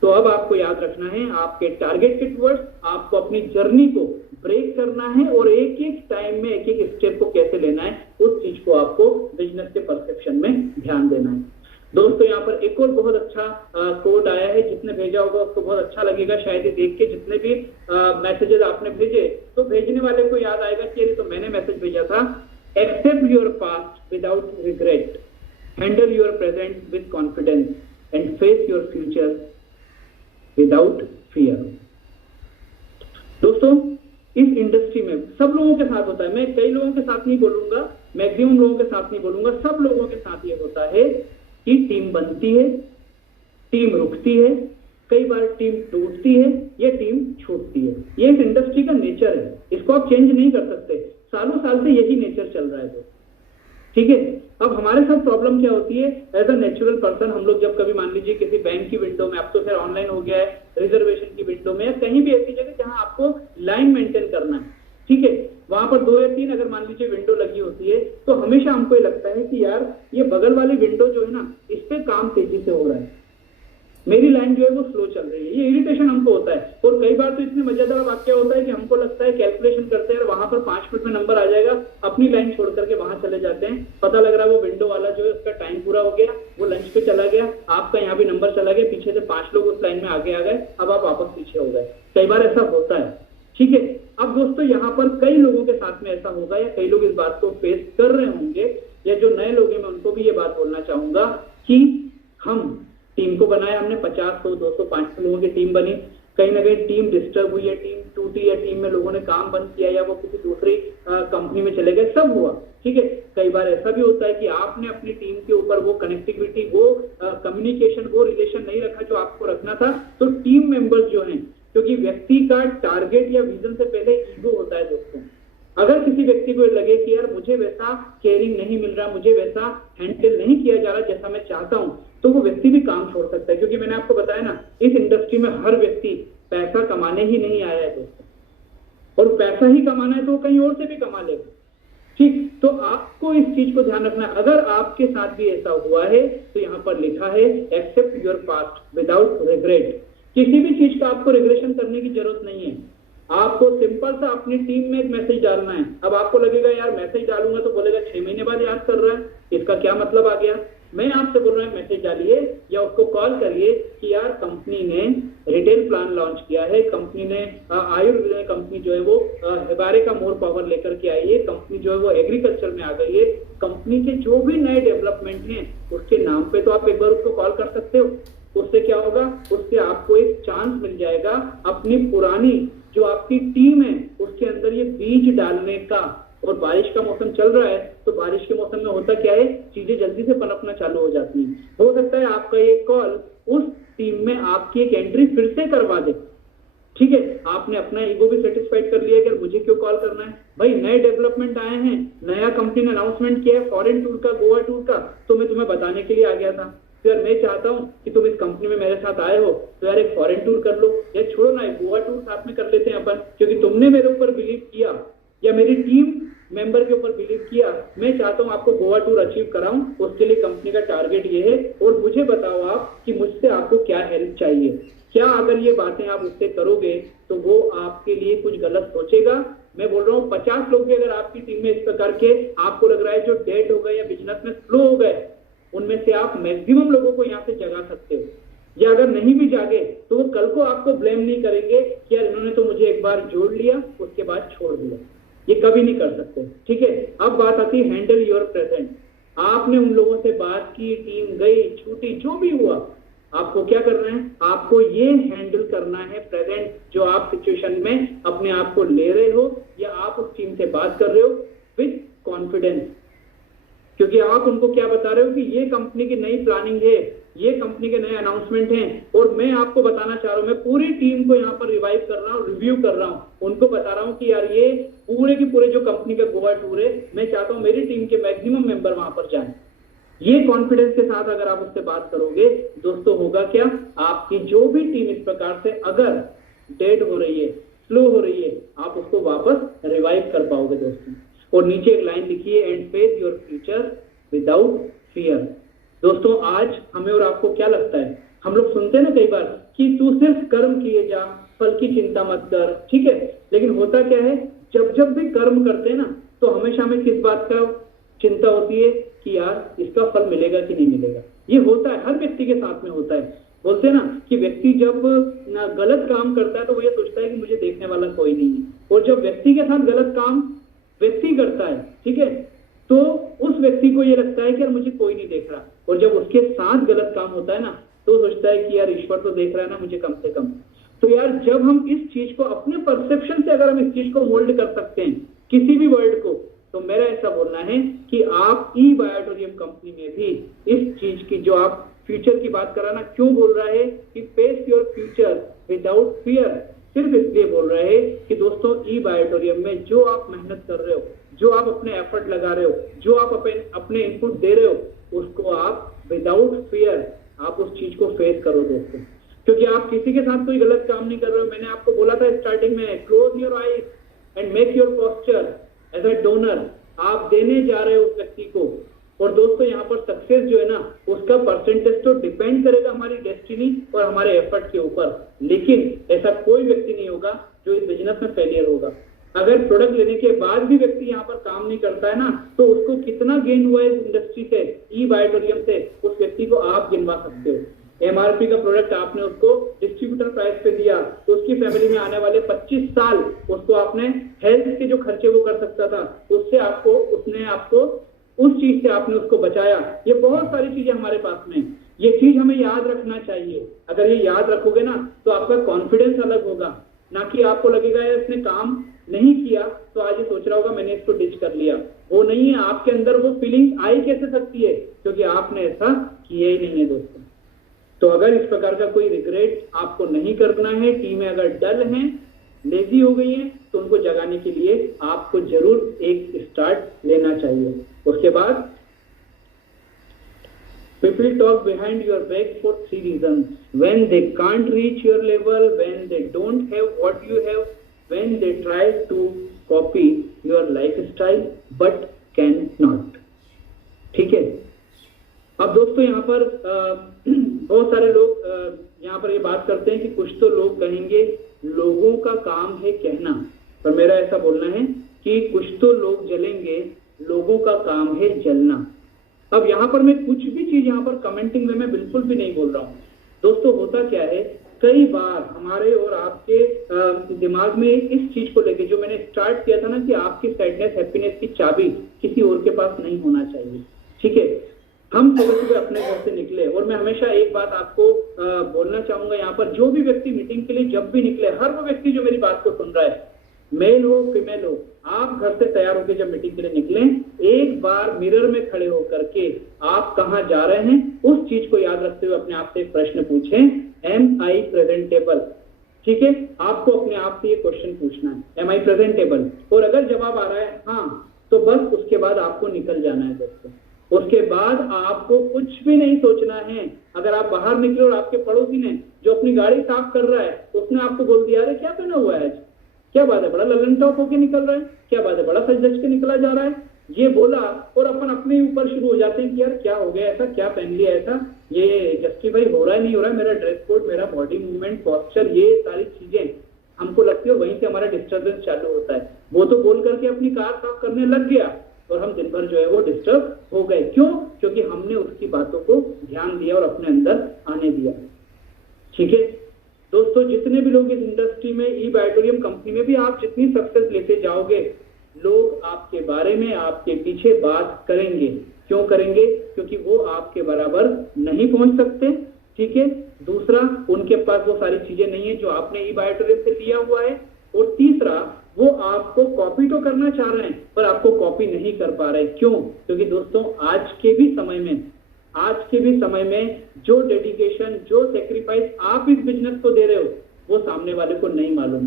तो अब आपको याद रखना है, आपके टारगेट के टुवर्ड्स आपको अपनी जर्नी को ब्रेक करना है और एक एक टाइम में एक एक स्टेप को कैसे लेना है, उस चीज को आपको बिजनेस के परसेप्शन में ध्यान देना है। दोस्तों यहाँ पर एक और बहुत अच्छा कोड आया है, जिसने भेजा होगा उसको बहुत अच्छा लगेगा शायद ये देख के। जितने भी मैसेजेस आपने भेजे तो भेजने वाले को याद आएगा कि अरे तो मैंने मैसेज भेजा था, accept your past without regret, handle your present with confidence and face your future without fear. दोस्तों इस इंडस्ट्री में सब लोगों के साथ होता है, मैं कई लोगों के साथ नहीं बोलूंगा, मैक्सिमम लोगों के साथ नहीं बोलूंगा, सब लोगों के साथ ये होता है कि टीम बनती है, टीम रुकती है, कई बार टीम टूटती है या टीम छूटती है। ये इस इंडस्ट्री का नेचर है, इसको आप चेंज नहीं कर सकते। सालों साल से यही नेचर चल रहा है दोस्तों। ठीक है, अब हमारे साथ प्रॉब्लम क्या होती है, एज अ नेचुरल पर्सन हम लोग जब कभी मान लीजिए किसी बैंक की विंडो में, अब तो फिर ऑनलाइन हो गया है, रिजर्वेशन की विंडो में या कहीं भी ऐसी जगह जहां आपको लाइन मेंटेन करना है, ठीक है, वहां पर 2 या 3 अगर मान लीजिए विंडो लगी होती है तो हमेशा हमको ये लगता है कि यार ये बगल वाली विंडो जो है ना, इस पे काम तेजी से हो रहा है, मेरी लाइन जो है वो स्लो चल रही है, ये इरिटेशन हमको होता है। और कई बार तो इतने मजेदार वाक्य होता है कि हमको लगता है कैलकुलेशन करते हैं और वहां पर 5 मिनट में नंबर आ जाएगा, अपनी लाइन छोड़ करके वहां चले जाते हैं, पता लग रहा है वो विंडो वाला जो है उसका टाइम पूरा हो गया, वो लंच पे चला गया, आपका यहाँ भी नंबर चला गया, पीछे से 5 लोग उस लाइन में आगे आ गए, अब आप वापस पीछे हो गए। कई बार ऐसा होता है। ठीक है, अब दोस्तों यहाँ पर कई लोगों के साथ में ऐसा होगा या कई लोग इस बात को फेस कर रहे होंगे, या जो नए लोग हैं मैं उनको भी ये बात बोलना चाहूंगा कि हम टीम को बनाया, हमने 50, 100, 200, 500 लोगों की टीम बनी, कहीं ना कहीं टीम डिस्टर्ब हुई है, टीम टूटी या टीम में लोगों ने काम बंद किया या वो किसी दूसरी कंपनी में चले गए, सब हुआ। ठीक है, कई बार ऐसा भी होता है कि आपने अपनी टीम के ऊपर वो कनेक्टिविटी, वो कम्युनिकेशन, वो रिलेशन नहीं रखा जो आपको रखना था। तो टीम मेंबर्स जो हैं, क्योंकि व्यक्ति का टारगेट या विजन से पहले ईगो होता है दोस्तों। अगर किसी व्यक्ति को लगे कि यार मुझे वैसा केयरिंग नहीं मिल रहा, मुझे वैसा हैंडल नहीं किया जा रहा जैसा मैं चाहता हूं, तो वो व्यक्ति भी काम छोड़ सकता है। क्योंकि मैंने आपको बताया ना, इस इंडस्ट्री में हर व्यक्ति पैसा कमाने ही नहीं आया है दोस्तों, और पैसा ही कमाना है तो कहीं और से भी कमा लेगा। ठीक, तो आपको इस चीज को ध्यान रखना है। अगर आपके साथ भी ऐसा हुआ है तो यहाँ पर लिखा है accept your past without regret. किसी भी चीज का आपको रिग्रेशन करने की जरूरत नहीं है, आपको सिंपल सा अपनी टीम में एक मैसेज डालना है। अब आपको लगेगा यार मैसेज डालूंगा तो बोलेगा 6 महीने बाद याद कर रहा है, इसका क्या मतलब आ गया। मैं आपसे बोल रहा हूँ मैसेज डालिए या उसको कॉल करिए कि यार कंपनी ने रिटेल प्लान लॉन्च किया है, कंपनी ने आयुर्वेद कंपनी जो है वो हिबारे का मोर पावर लेकर के आई है, कंपनी जो है वो एग्रीकल्चर में आ गई है, कंपनी के जो भी नए डेवलपमेंट हैं उसके नाम पे तो आप एक बार उसको कॉल कर सकते हो। उससे क्या होगा, उससे आपको एक चांस मिल जाएगा अपनी पुरानी जो आपकी टीम है उसके अंदर ये बीज डालने का। और बारिश का मौसम चल रहा है तो बारिश के मौसम में होता क्या है, चीजें जल्दी से पनपना चालू हो जाती हैं। हो सकता है आपका ये कॉल उस टीम में आपकी एक एंट्री फिर से करवा दे। ठीक है, आपने अपना ईगो भी सेटिस्फाइड कर लिया कि मुझे क्यों कॉल करना है भाई, नए डेवलपमेंट आए हैं, नया कंपनी ने अनाउंसमेंट किया है फॉरेन टूर का, गोवा टूर का, तो मैं तुम्हें बताने के लिए आ गया था। यार मैं चाहता हूं कि तुम इस कंपनी में मेरे साथ आए हो तो यार एक फॉरेन टूर कर लो, या छोड़ो ना एक गोवा टूर साथ में कर लेते हैं अपन, क्योंकि तुमने मेरे ऊपर बिलीव किया या मेरी टीम मेंबर के ऊपर बिलीव किया। मैं चाहता हूं आपको गोवा टूर अचीव कराऊं, उसके लिए कंपनी का टारगेट ये है, और मुझे बताओ आप कि मुझसे आपको क्या हेल्प चाहिए। क्या अगर ये बातें आप उससे करोगे तो वो आपके लिए कुछ गलत सोचेगा। मैं बोल रहा हूँ 50 लोग भी अगर आपकी टीम में इस प्रकार के आपको लग रहा है जो डेड हो गए या बिजनेस में स्लो हो गए, उनमें से आप मैक्सिमम लोगों को यहाँ से जगा सकते हो। या अगर नहीं भी जागे तो वो कल को आपको ब्लेम नहीं करेंगे कि यार इन्होंने तो मुझे एक बार जोड़ लिया उसके बाद छोड़ दिया, ये कभी नहीं कर सकते। ठीक है, अब बात आती है हैंडल योर प्रेजेंट। आपने उन लोगों से बात की, टीम गई, छूटी, जो भी हुआ, आपको क्या करना है, आपको ये हैंडल करना है प्रेजेंट जो आप सिचुएशन में अपने आप को ले रहे हो या आप उस टीम से बात कर रहे हो विद कॉन्फिडेंस। क्योंकि आप उनको क्या बता रहे हो कि ये कंपनी की नई प्लानिंग है, ये कंपनी के नए अनाउंसमेंट हैं, और मैं आपको बताना चाह रहा हूं, मैं पूरी टीम को यहाँ पर रिवाइव कर रहा हूँ, रिव्यू कर रहा हूँ, उनको बता रहा हूँ कि यार ये पूरे के पूरे जो कंपनी का गोवा टूर है, मैं चाहता हूँ मेरी टीम के मैक्सिमम मेंबर वहां पर जाएं। ये कॉन्फिडेंस के साथ अगर आप उससे बात करोगे दोस्तों, होगा क्या, आपकी जो भी टीम इस प्रकार से अगर डेड हो रही है, स्लो हो रही है, आप उसको वापस रिवाइव कर पाओगे दोस्तों। और नीचे एक लाइन लिखिए, and face your future without fear. दोस्तों आज हमें और आपको क्या लगता है, हम लोग सुनते हैं ना कई बार कि तू सिर्फ कर्म किए जा, फल की चिंता मत कर, ठीक है, लेकिन होता क्या है, जब जब भी कर्म करते हैं ना तो हमेशा हमें किस बात का चिंता होती है कि यार इसका फल मिलेगा कि नहीं मिलेगा। ये होता है, हर व्यक्ति के साथ में होता है। बोलते हैं ना कि व्यक्ति जब गलत काम करता है तो वो ये सोचता है कि मुझे देखने वाला कोई नहीं है, और जब व्यक्ति के साथ गलत काम व्यक्ति करता है, ठीक है, तो उस व्यक्ति को ये लगता है कि यार मुझे कोई नहीं देख रहा, और जब उसके साथ गलत काम होता है ना तो सोचता है कि यार ईश्वर तो देख रहा है ना मुझे कम से कम। तो यार जब हम इस चीज को अपने परसेप्शन से अगर हम इस चीज को मोल्ड कर सकते हैं किसी भी वर्ड को, तो मेरा ऐसा बोलना है कि आप ई बायोटोरियम कंपनी में भी इस चीज की, जो आप फ्यूचर की बात कर रहा ना, क्यों बोल रहा है कि face your future without fear, सिर्फ इसलिए बोल रहे हैं कि दोस्तों ई बायोटोरियम में जो आप मेहनत कर रहे हो, जो आप अपने एफर्ट लगा रहे हो, जो आप अपने इनपुट दे रहे हो, उसको आप विदाउट फियर आप उस चीज को फेस करो दोस्तों। क्योंकि आप किसी के साथ कोई गलत काम नहीं कर रहे हो। मैंने आपको बोला था स्टार्टिंग में, close your eyes and make your posture as a donor. आप देने जा रहे हो उस व्यक्ति को, और दोस्तों यहाँ पर सक्सेस जो है ना उसका परसेंटेज तो डिपेंड करेगा हमारी डेस्टिनी और हमारे एफर्ट के ऊपर, लेकिन ऐसा कोई व्यक्ति नहीं होगा जो इस बिजनेस में फेलियर होगा। अगर प्रोडक्ट लेने के बाद भी व्यक्ति यहाँ पर काम नहीं करता है ना, तो उसको कितना गेन हुआ है इस इंडस्ट्री से, ई बायोटोरियम से, उस व्यक्ति को आप गिनवा सकते हो। एमआरपी का प्रोडक्ट आपने उसको डिस्ट्रीब्यूटर प्राइस पे दिया, तो उसकी फैमिली में आने वाले 25 साल उसको आपने हेल्थ के जो खर्चे वो कर सकता था, उससे आपको, उसने आपको उस चीज से आपने उसको बचाया। ये बहुत सारी चीजें हमारे पास में, ये चीज हमें याद रखना चाहिए। अगर ये याद रखोगे ना तो आपका कॉन्फिडेंस अलग होगा, ना कि आपको लगेगा यार इसने काम नहीं किया तो आज ये सोच रहा होगा मैंने इसको डिच कर लिया। वो नहीं है, आपके अंदर वो फीलिंग आई कैसे सकती है, क्योंकि आपने ऐसा किया ही नहीं है दोस्तों। तो अगर इस प्रकार का कोई रिग्रेट आपको नहीं करना है, टीमें अगर डल हैं, लेजी हो गई हैं, तो उनको जगाने के लिए आपको जरूर एक स्टार्ट लेना चाहिए। उसके बाद people talk behind your back for 3 reasons: when they can't reach your level, when they don't have what you have, when they try to copy your lifestyle but cannot। ठीक है। अब दोस्तों यहाँ पर बहुत सारे लोग यहाँ पर ये बात करते हैं कि कुछ तो लोग कहेंगे लोगों का काम है कहना, पर मेरा ऐसा बोलना है कि कुछ तो लोग जलेंगे, लोगों का काम है जलना। अब यहाँ पर मैं कुछ भी चीज यहाँ पर कमेंटिंग में मैं बिल्कुल भी नहीं बोल रहा हूँ दोस्तों। होता क्या है, कई बार हमारे और आपके दिमाग में इस चीज को लेके, जो मैंने स्टार्ट किया था ना कि आपकी सैडनेस हैप्पीनेस की चाबी किसी और के पास नहीं होना चाहिए। ठीक है, हम सुबह सुबह अपने घर से निकले, और मैं हमेशा एक बात आपको बोलना चाहूंगा यहाँ पर, जो भी व्यक्ति मीटिंग के लिए जब भी निकले, हर वो व्यक्ति जो मेरी बात को सुन रहा है, मेल हो फीमेल हो, आप घर से तैयार होकर जब मीटिंग के लिए निकलें, एक बार मिरर में खड़े होकर के आप कहां जा रहे हैं उस चीज को याद रखते हुए अपने आप से एक प्रश्न पूछें, एम आई प्रेजेंटेबल। ठीक है, आपको अपने आप से ये क्वेश्चन पूछना है, एम आई प्रेजेंटेबल, और अगर जवाब आ रहा है हाँ, तो बस उसके बाद आपको निकल जाना है दोस्तों। उसके बाद आपको कुछ भी नहीं सोचना है। अगर आप बाहर निकले और आपके पड़ोसी ने जो अपनी गाड़ी साफ कर रहा है उसने आपको बोल दिया अरे क्या पहना हुआ है आज, क्या बात है, बड़ा ललन टॉप होके निकल रहा है, क्या बात है, बड़ा सज धज के निकला जा रहा है, ये बोला, और अपन अपने ऊपर शुरू हो जाते हैं कि यार क्या हो गया ऐसा, क्या पहन लिया ऐसा, ये जस्टिफाई हो रहा है नहीं हो रहा है, मेरा ड्रेस कोड, मेरा बॉडी मूवमेंट, पॉस्चर, ये सारी चीजें हमको लगती है, वहीं से हमारा डिस्टर्बेंस चालू होता है। वो तो बोल करके अपनी कार साफ करने लग गया और हम दिन भर जो है वो डिस्टर्ब हो गए। क्यों? क्योंकि हमने उसकी बातों को ध्यान दिया और अपने अंदर आने दिया। ठीक है दोस्तों, जितने भी लोग इस इंडस्ट्री में, ई बायोटोरियम कंपनी में भी आप जितनी सक्सेस लेते जाओगे, लोग आपके बारे में, आपके पीछे बात करेंगे। क्यों करेंगे? क्योंकि वो आपके बराबर नहीं पहुंच सकते, ठीक है। दूसरा, उनके पास वो सारी चीजें नहीं है जो आपने ई बायोटोरियम से लिया हुआ है। और तीसरा, वो आपको कॉपी तो करना चाह रहे हैं पर आपको कॉपी नहीं कर पा रहे। क्यों? क्योंकि दोस्तों आज के भी समय में जो डेडिकेशन, जो सेक्रीफाइस आप इस बिजनेस को दे रहे हो वो सामने वाले को नहीं मालूम।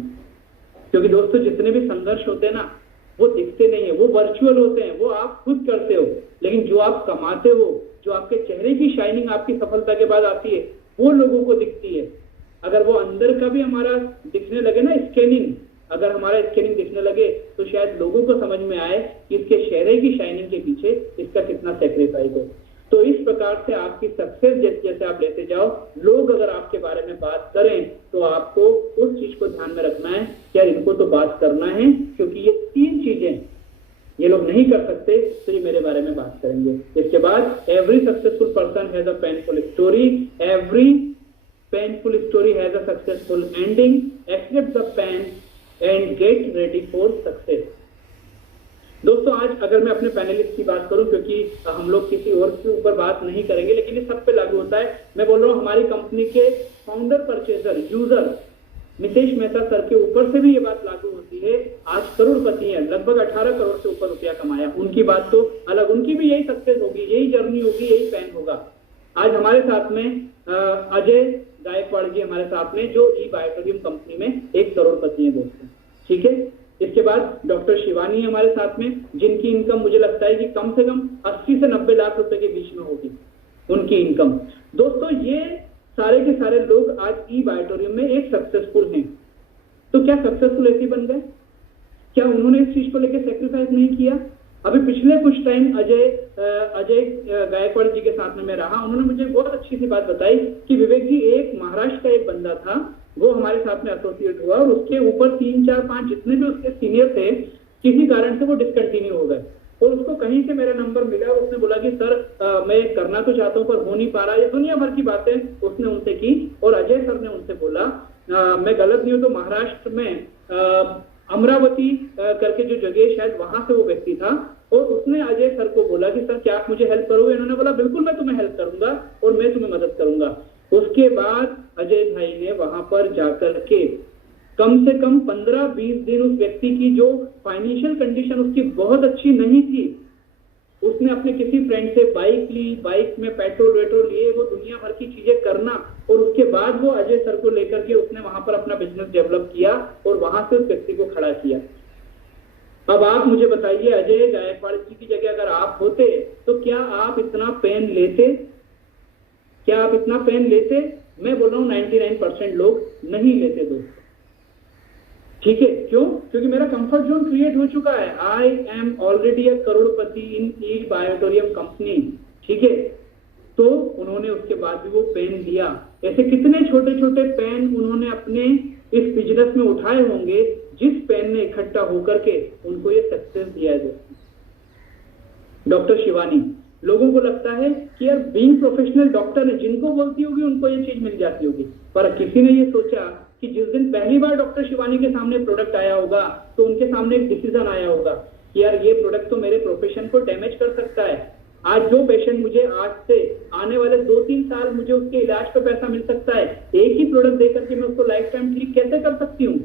क्योंकि दोस्तों जितने भी संघर्ष होते हैं ना वो दिखते नहीं है, वो वर्चुअल होते हैं, वो आप खुद करते हो। लेकिन जो आप कमाते हो, जो आपके चेहरे की शाइनिंग आपकी सफलता के बाद आती है वो लोगों को दिखती है। अगर वो अंदर का भी हमारा दिखने लगे ना, स्कैनिंग, अगर हमारा स्कैनिंग दिखने लगे तो शायद लोगों को समझ में आए कि इसके चेहरे की शाइनिंग के पीछे इसका कितना सेक्रीफाइस है। तो इस प्रकार से आपकी सक्सेस जैसे आप लेते जाओ, लोग अगर आपके बारे में बात करें तो आपको उस चीज को ध्यान में रखना है कि यार इनको तो बात करना है, क्योंकि ये 3 चीजें ये लोग नहीं कर सकते तो ये मेरे बारे में बात करेंगे। इसके बाद every successful person has a painful story, every painful story has a successful ending, accept the pain and get ready for success. दोस्तों आज अगर मैं अपने पैनलिस्ट की बात करूं, क्योंकि हम लोग किसी और के ऊपर बात नहीं करेंगे लेकिन ये सब पे लागू होता है, मैं बोल रहा हूं हमारी कंपनी के founder, purchaser, user Nitesh Mehta sir के ऊपर से भी ये बात लागू होती है। आज करोड़पति हैं, लगभग 18 करोड़ से ऊपर रुपया कमाया, उनकी बात तो अलग, उनकी भी यही सक्सेस होगी, यही जर्नी होगी, यही पैन होगा। आज हमारे साथ में अजय गायकवाड़ जी हमारे साथ में, जो ई बायोटोरियम कंपनी में 1 करोड़पति है दोस्तों, ठीक है। इसके बाद डॉक्टर शिवानी हमारे साथ में, जिनकी इनकम मुझे लगता है कि कम से कम 80 से 90 लाख रुपए के बीच में होगी उनकी इनकम। दोस्तों ये सारे के सारे लोग आज ई बायोटोरियम में एक सक्सेसफुल हैं। तो क्या सक्सेसफुल ऐसे बन गए? क्या उन्होंने इस चीज को लेकर सेक्रीफाइस नहीं किया? अभी पिछले कुछ टाइम अजय गायकवाड़ जी के साथ में मैं रहा, उन्होंने मुझे बहुत अच्छी सी बात बताई कि विवेक जी, एक महाराष्ट्र का एक बंदा था, वो हमारे साथ में एसोसिएट हुआ और उसके ऊपर 3, 4, 5 जितने भी उसके सीनियर थे, किसी कारण से वो डिसकंटिन्यू हो गए और उसको कहीं से मेरा नंबर मिला। उसने बोला कि सर मैं करना तो चाहता हूं पर हो नहीं पा रहा, ये दुनिया भर की बातें उसने उनसे की। और अजय सर ने उनसे बोला, मैं गलत नहीं हूं तो महाराष्ट्र में अमरावती करके जो जगह है शायद वहां से वो व्यक्ति था, और उसने अजय सर को बोला कि सर क्या आप मुझे हेल्प करोगे? इन्होंने बोला बिल्कुल मैं तुम्हें हेल्प करूंगा और मैं तुम्हें मदद करूंगा। उसके बाद अजय भाई ने वहां पर जाकर के कम से कम 15-20 दिन उस व्यक्ति की जो फाइनेंशियल कंडीशन उसकी बहुत अच्छी नहीं थी, उसने अपने किसी फ्रेंड से बाइक ली, बाइक में पेट्रोल वेट्रोल लिए, वो दुनिया भर की चीजें करना, और उसके बाद वो अजय सर को लेकर के उसने वहां पर अपना बिजनेस डेवलप किया और वहां से उस व्यक्ति को खड़ा किया। अब आप मुझे बताइए, अजय गायकवाड़ जी की जगह अगर आप होते तो क्या आप इतना पेन लेते? क्या आप इतना पेन लेते? मैं बोल रहा हूं 99% लोग नहीं लेते दोस्तों, ठीक है। क्यों? क्योंकि मेरा कंफर्ट जोन क्रिएट हो चुका है। I am already a crorepati in ई बायोटोरियम कंपनी, ठीक है। तो उन्होंने उसके बाद भी वो पेन लिया। ऐसे कितने छोटे छोटे पेन उन्होंने अपने इस बिजनेस में उठाए होंगे, जिस पेन ने इकट्ठा होकर के उनको ये सक्सेस दिया है दोस्तों। डॉक्टर शिवानी, लोगों को लगता है कि यार बीइंग प्रोफेशनल डॉक्टर है, जिनको बोलती होगी उनको ये चीज मिल जाती होगी, पर किसी ने ये सोचा कि जिस दिन पहली बार डॉक्टर शिवानी के सामने प्रोडक्ट आया होगा तो उनके सामने एक डिसीजन आया होगा कि यार ये प्रोडक्ट तो मेरे प्रोफेशन को डैमेज कर सकता है। आज जो पेशेंट मुझे आज से आने वाले 2-3 साल मुझे उसके इलाज पे पैसा मिल सकता है, एक ही प्रोडक्ट देकर के मैं उसको लाइफ टाइम ठीक कैसे कर सकती हूँ?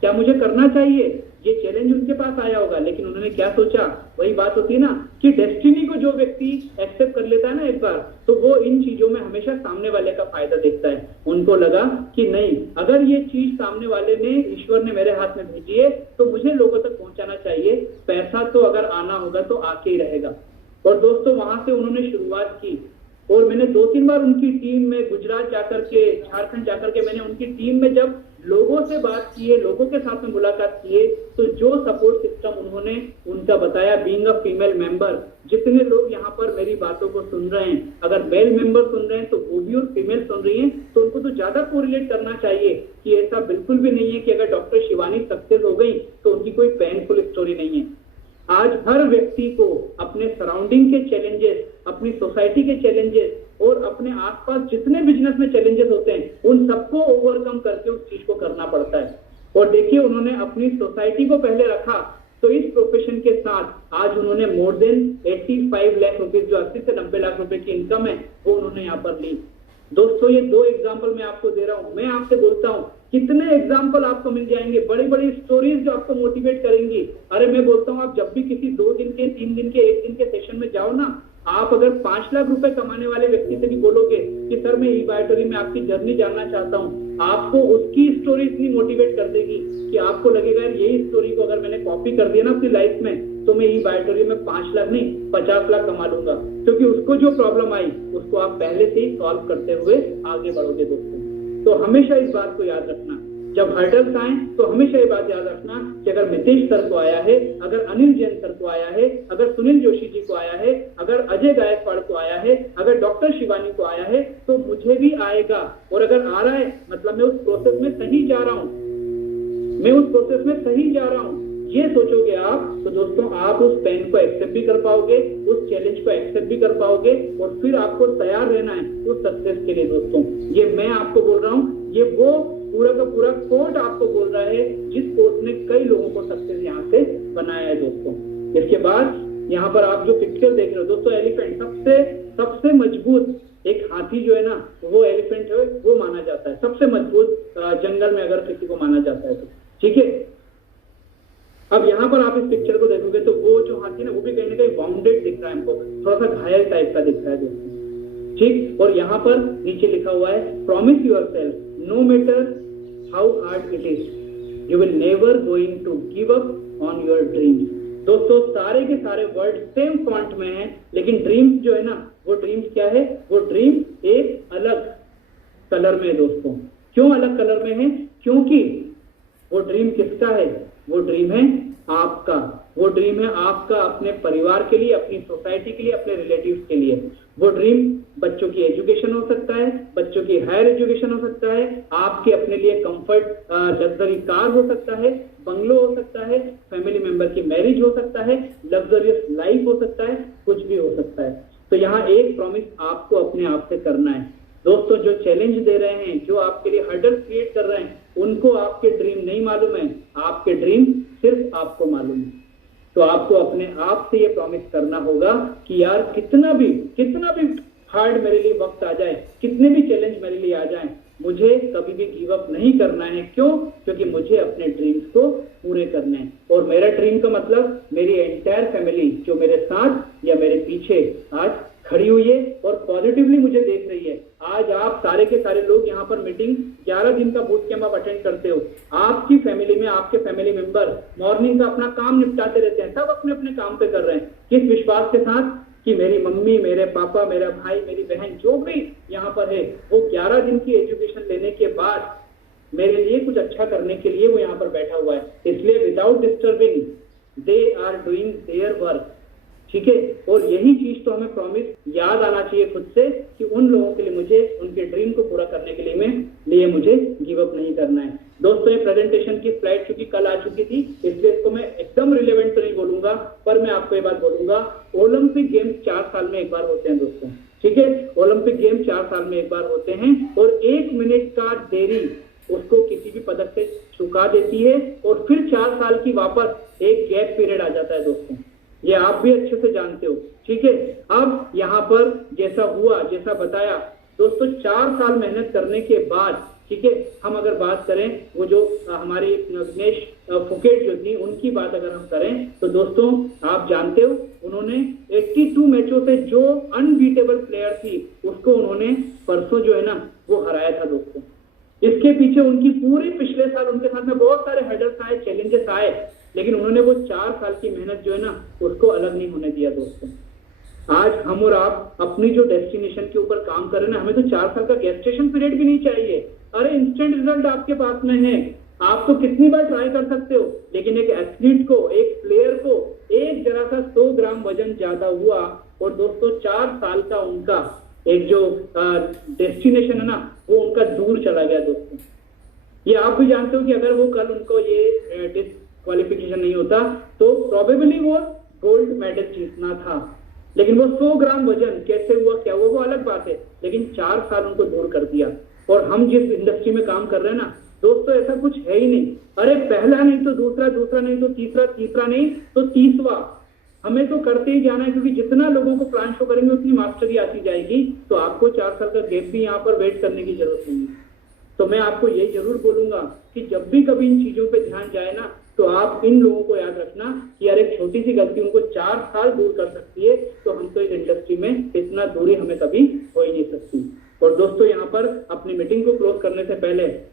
क्या मुझे करना चाहिए? ये चैलेंज उनके पास आया होगा, लेकिन उन्होंने क्या सोचा? वही बात होती है ना कि डेस्टिनी को जो व्यक्ति एक्सेप्ट कर लेता है ना एक बार, तो वो इन चीजों में हमेशा सामने वाले का फायदा देखता है। उनको लगा कि नहीं, अगर ये चीज सामने वाले ने, ईश्वर ने मेरे हाथ में भेजी है तो मुझे लोगों तक पहुंचाना चाहिए। पैसा तो अगर आना होगा तो आके ही रहेगा। और दोस्तों वहां से उन्होंने शुरुआत की और मैंने 2-3 बार उनकी टीम में गुजरात जाकर के, झारखंड जाकर के मैंने उनकी टीम में जब लोगों से बात की है, लोगों के साथ में मुलाकात की है, तो जो सपोर्ट सिस्टम उन्होंने उनका बताया, बीइंग अ फीमेल मेंबर, जितने लोग यहाँ पर मेरी बातों को सुन रहे हैं, अगर मेल मेंबर सुन रहे हैं तो वो भी और फीमेल सुन रही हैं, तो उनको तो ज्यादा कोरिलेट करना चाहिए कि ऐसा बिल्कुल भी नहीं है कि अगर डॉक्टर शिवानी सक्सेस हो गई तो उनकी कोई पेनफुल स्टोरी नहीं है। आज हर व्यक्ति को अपने सराउंडिंग के चैलेंजेस, अपनी सोसाइटी के चैलेंजेस और अपने आसपास जितने बिजनेस में चैलेंजेस होते हैं, उन सबको ओवरकम करके उस चीज को करना पड़ता है। और देखिए, उन्होंने अपनी सोसाइटी को पहले रखा, तो इस प्रोफेशन के साथ आज उन्होंने मोर देन 85 लाख रुपए, जो 80 से 90 लाख रुपए की इनकम है, वो उन्होंने यहाँ पर ली। दोस्तों ये 2 एग्जाम्पल मैं आपको दे रहा हूं। मैं आपसे बोलता हूं कितने एग्जाम्पल आपको मिल जाएंगे, बड़ी बड़ी स्टोरीज जो आपको मोटिवेट करेंगी। अरे मैं बोलता हूं आप जब भी किसी 2 दिन के, 3 दिन के, 1 दिन के सेशन में जाओ ना, आप अगर 5 लाख रुपए कमाने वाले व्यक्ति से भी बोलोगे कि सर मैं ई-बायोटरी में आपकी जर्नी जानना चाहता हूं, आपको उसकी स्टोरी इतनी मोटिवेट कर देगी कि आपको लगेगा यार यही स्टोरी को अगर मैंने कॉपी कर दिया ना अपनी लाइफ में, तो मैं ई-बायोटरी में 5 लाख नहीं 50 लाख कमा लूंगा। क्योंकि उसको जो प्रॉब्लम आई उसको आप पहले से ही सॉल्व करते हुए आगे बढ़ोगे। दोस्तों तो हमेशा इस बात को याद रखना, जब हर्डल्स आए तो हमेशा ये बात याद रखना कि अगर मितेश सर को आया है, अगर अनिल जैन सर को आया है, अगर सुनील जोशी जी को आया है, अगर अजय गायकवाड़ को आया है, अगर डॉक्टर शिवानी को आया है, तो मुझे भी आएगा। और अगर आ रहा है मतलब मैं उस प्रोसेस में सही जा रहा हूं, मैं उस प्रोसेस में सही जा रहा हूं, ये सोचोगे आप, तो दोस्तों आप उस पेन को एक्सेप्ट भी कर पाओगे, उस चैलेंज को एक्सेप्ट भी कर पाओगे, और फिर आपको तैयार रहना है उस सक्सेस के लिए। दोस्तों ये मैं आपको बोल रहा हूँ, ये वो पूरा का पूरा कोर्ट आपको बोल रहा है जिस कोर्ट ने कई लोगों को सक्सेस यहाँ से बनाया है। दोस्तों इसके बाद यहाँ पर आप जो पिक्चर देख रहे हो दोस्तों, एलिफेंट सबसे मजबूत एक हाथी जो है ना, वो एलिफेंट है, वो माना जाता है सबसे मजबूत जंगल में अगर किसी को माना जाता है तो। ठीक है, अब यहाँ पर आप इस पिक्चर को देखोगे तो वो जो हाथी ना, वो भी कहीं ना कहीं बाउंडेड दिख रहा है हमको, थोड़ा सा घायल टाइप का दिख रहा है दोस्तों। ठीक, और यहाँ पर नीचे लिखा हुआ है promise yourself no matter how hard it is you will never going to give up on your dreams. दोस्तों सारे के सारे वर्ड सेम फॉन्ट में हैं, लेकिन ड्रीम्स जो है ना, वो ड्रीम्स क्या है, वो ड्रीम एक अलग कलर में है। दोस्तों क्यों अलग कलर में है? क्योंकि वो ड्रीम किसका है? वो ड्रीम है आपका। वो ड्रीम है आपका अपने परिवार के लिए, अपनी सोसाइटी के लिए, अपने रिलेटिव्स के लिए। वो ड्रीम बच्चों की एजुकेशन हो सकता है, बच्चों की हायर एजुकेशन हो सकता है, आपके अपने लिए कंफर्ट लग्जरी कार हो सकता है, बंगलो हो सकता है, फैमिली मेंबर की मैरिज हो सकता है, लग्जरियस लाइफ हो सकता है, कुछ भी हो सकता है। तो यहाँ एक प्रॉमिस आपको अपने आप से करना है। दोस्तों जो चैलेंज दे रहे हैं, जो आपके लिए हर्डल क्रिएट कर रहे हैं, उनको आपके ड्रीम नहीं मालूम है, आपके ड्रीम सिर्फ आपको मालूम है। तो आपको अपने आप से ये प्रॉमिस करना होगा कि यार कितना भी हार्ड मेरे लिए वक्त आ जाए, कितने भी चैलेंज मेरे लिए आ जाए, मुझे कभी भी गिव अप नहीं करना है। क्यों? क्योंकि मुझे अपने ड्रीम्स को पूरे करने हैं। और मेरा ड्रीम का मतलब मेरी एंटायर फैमिली जो मेरे साथ या मेरे पीछे आज खड़ी हुई है और पॉजिटिवली मुझे देख रही है। आज आप सारे के सारे लोग यहाँ पर मीटिंग 11 दिन का बूट कैंप आप अटेंड करते हो। आपकी फैमिली में आपके फैमिली मेंबर मॉर्निंग का अपना काम निपटाते रहते हैं, सब अपने अपने काम पे कर रहे हैं। किस विश्वास के साथ? कि मेरी मम्मी, मेरे पापा, मेरा भाई, मेरी बहन जो भी यहाँ पर है, वो 11 दिन की एजुकेशन लेने के बाद मेरे लिए कुछ अच्छा करने के लिए वो यहाँ पर बैठा हुआ है। इसलिए without disturbing they are doing their work. ठीक है, और यही चीज तो हमें प्रॉमिस याद आना चाहिए खुद से कि उन लोगों के लिए मुझे उनके ड्रीम को पूरा करने के लिए मुझे गिव अप नहीं करना है। दोस्तों ये प्रेजेंटेशन की स्लाइड चूंकि कल आ चुकी थी, इसलिए इसको मैं एकदम रिलेवेंट तो नहीं बोलूंगा, पर मैं आपको ये बात बोलूंगा, ओलंपिक गेम्स 4 साल में एक बार होते हैं दोस्तों। ठीक है, ओलंपिक गेम 4 साल में एक बार होते हैं, और 1 मिनट का देरी उसको किसी भी पदक से चुका देती है, और फिर 4 साल की वापस एक गैप पीरियड आ जाता है दोस्तों। ये आप भी अच्छे से जानते हो। ठीक है, अब यहाँ पर जैसा हुआ, जैसा बताया दोस्तों, 4 साल मेहनत करने के बाद, ठीक है, हम अगर बात करें वो जो हमारी विनेश फुकेट जो थी, उनकी बात अगर हम करें तो दोस्तों आप जानते हो उन्होंने 82 मैचों से जो अनबीटेबल प्लेयर थी उसको उन्होंने परसों जो है ना वो हराया था दोस्तों। इसके पीछे उनकी पूरी पिछले साल उनके साथ में बहुत सारे हर्डल्स आए, चैलेंजेस आए, लेकिन उन्होंने वो 4 साल की मेहनत जो है ना उसको अलग नहीं होने दिया दोस्तों। आज हम और आप अपनी जो डेस्टिनेशन के ऊपर काम कर रहे हैं ना, हमें तो 4 साल का गेस्टेशन पीरियड भी नहीं चाहिए। अरे इंस्टेंट रिजल्ट आपके पास में है, आप तो कितनी बार ट्राई कर सकते हो, लेकिन एक एथलीट को, एक प्लेयर को एक जरा सा 100 ग्राम वजन ज्यादा हुआ और दोस्तों 4 साल का उनका एक जो डेस्टिनेशन है ना वो उनका दूर चला गया दोस्तों। ये आप भी जानते हो कि अगर वो कल उनको ये डिस्क्वालिफिकेशन नहीं होता तो प्रोबेबली वो गोल्ड मेडल जीतना था, लेकिन वो 100 ग्राम वजन कैसे हुआ, क्या हुआ, वो अलग बात है, लेकिन 4 साल उनको दूर कर दिया। और हम जिस इंडस्ट्री में काम कर रहे हैं ना, दोस्तों ऐसा कुछ है ही नहीं। अरे पहला नहीं तो दूसरा, दूसरा नहीं तो तीसरा, तीसरा नहीं तो 30वां, हमें तो करते ही जाना है, क्योंकि जितना लोगों को प्लान शो करेंगे उतनी मास्टरी आती जाएगी। तो आपको 4 साल का गैप भी यहाँ पर वेट करने की जरूरत नहीं है। तो मैं आपको ये जरूर बोलूंगा कि जब भी कभी इन चीजों पे ध्यान जाए ना, तो आप इन लोगों को याद रखना कि यार एक छोटी सी गलती उनको 4 साल दूर कर सकती है। तो हम तो इस इंडस्ट्री में इतना दूरी हमें कभी हो ही नहीं सकती। और दोस्तों यहाँ पर अपनी मीटिंग को क्लोज करने से पहले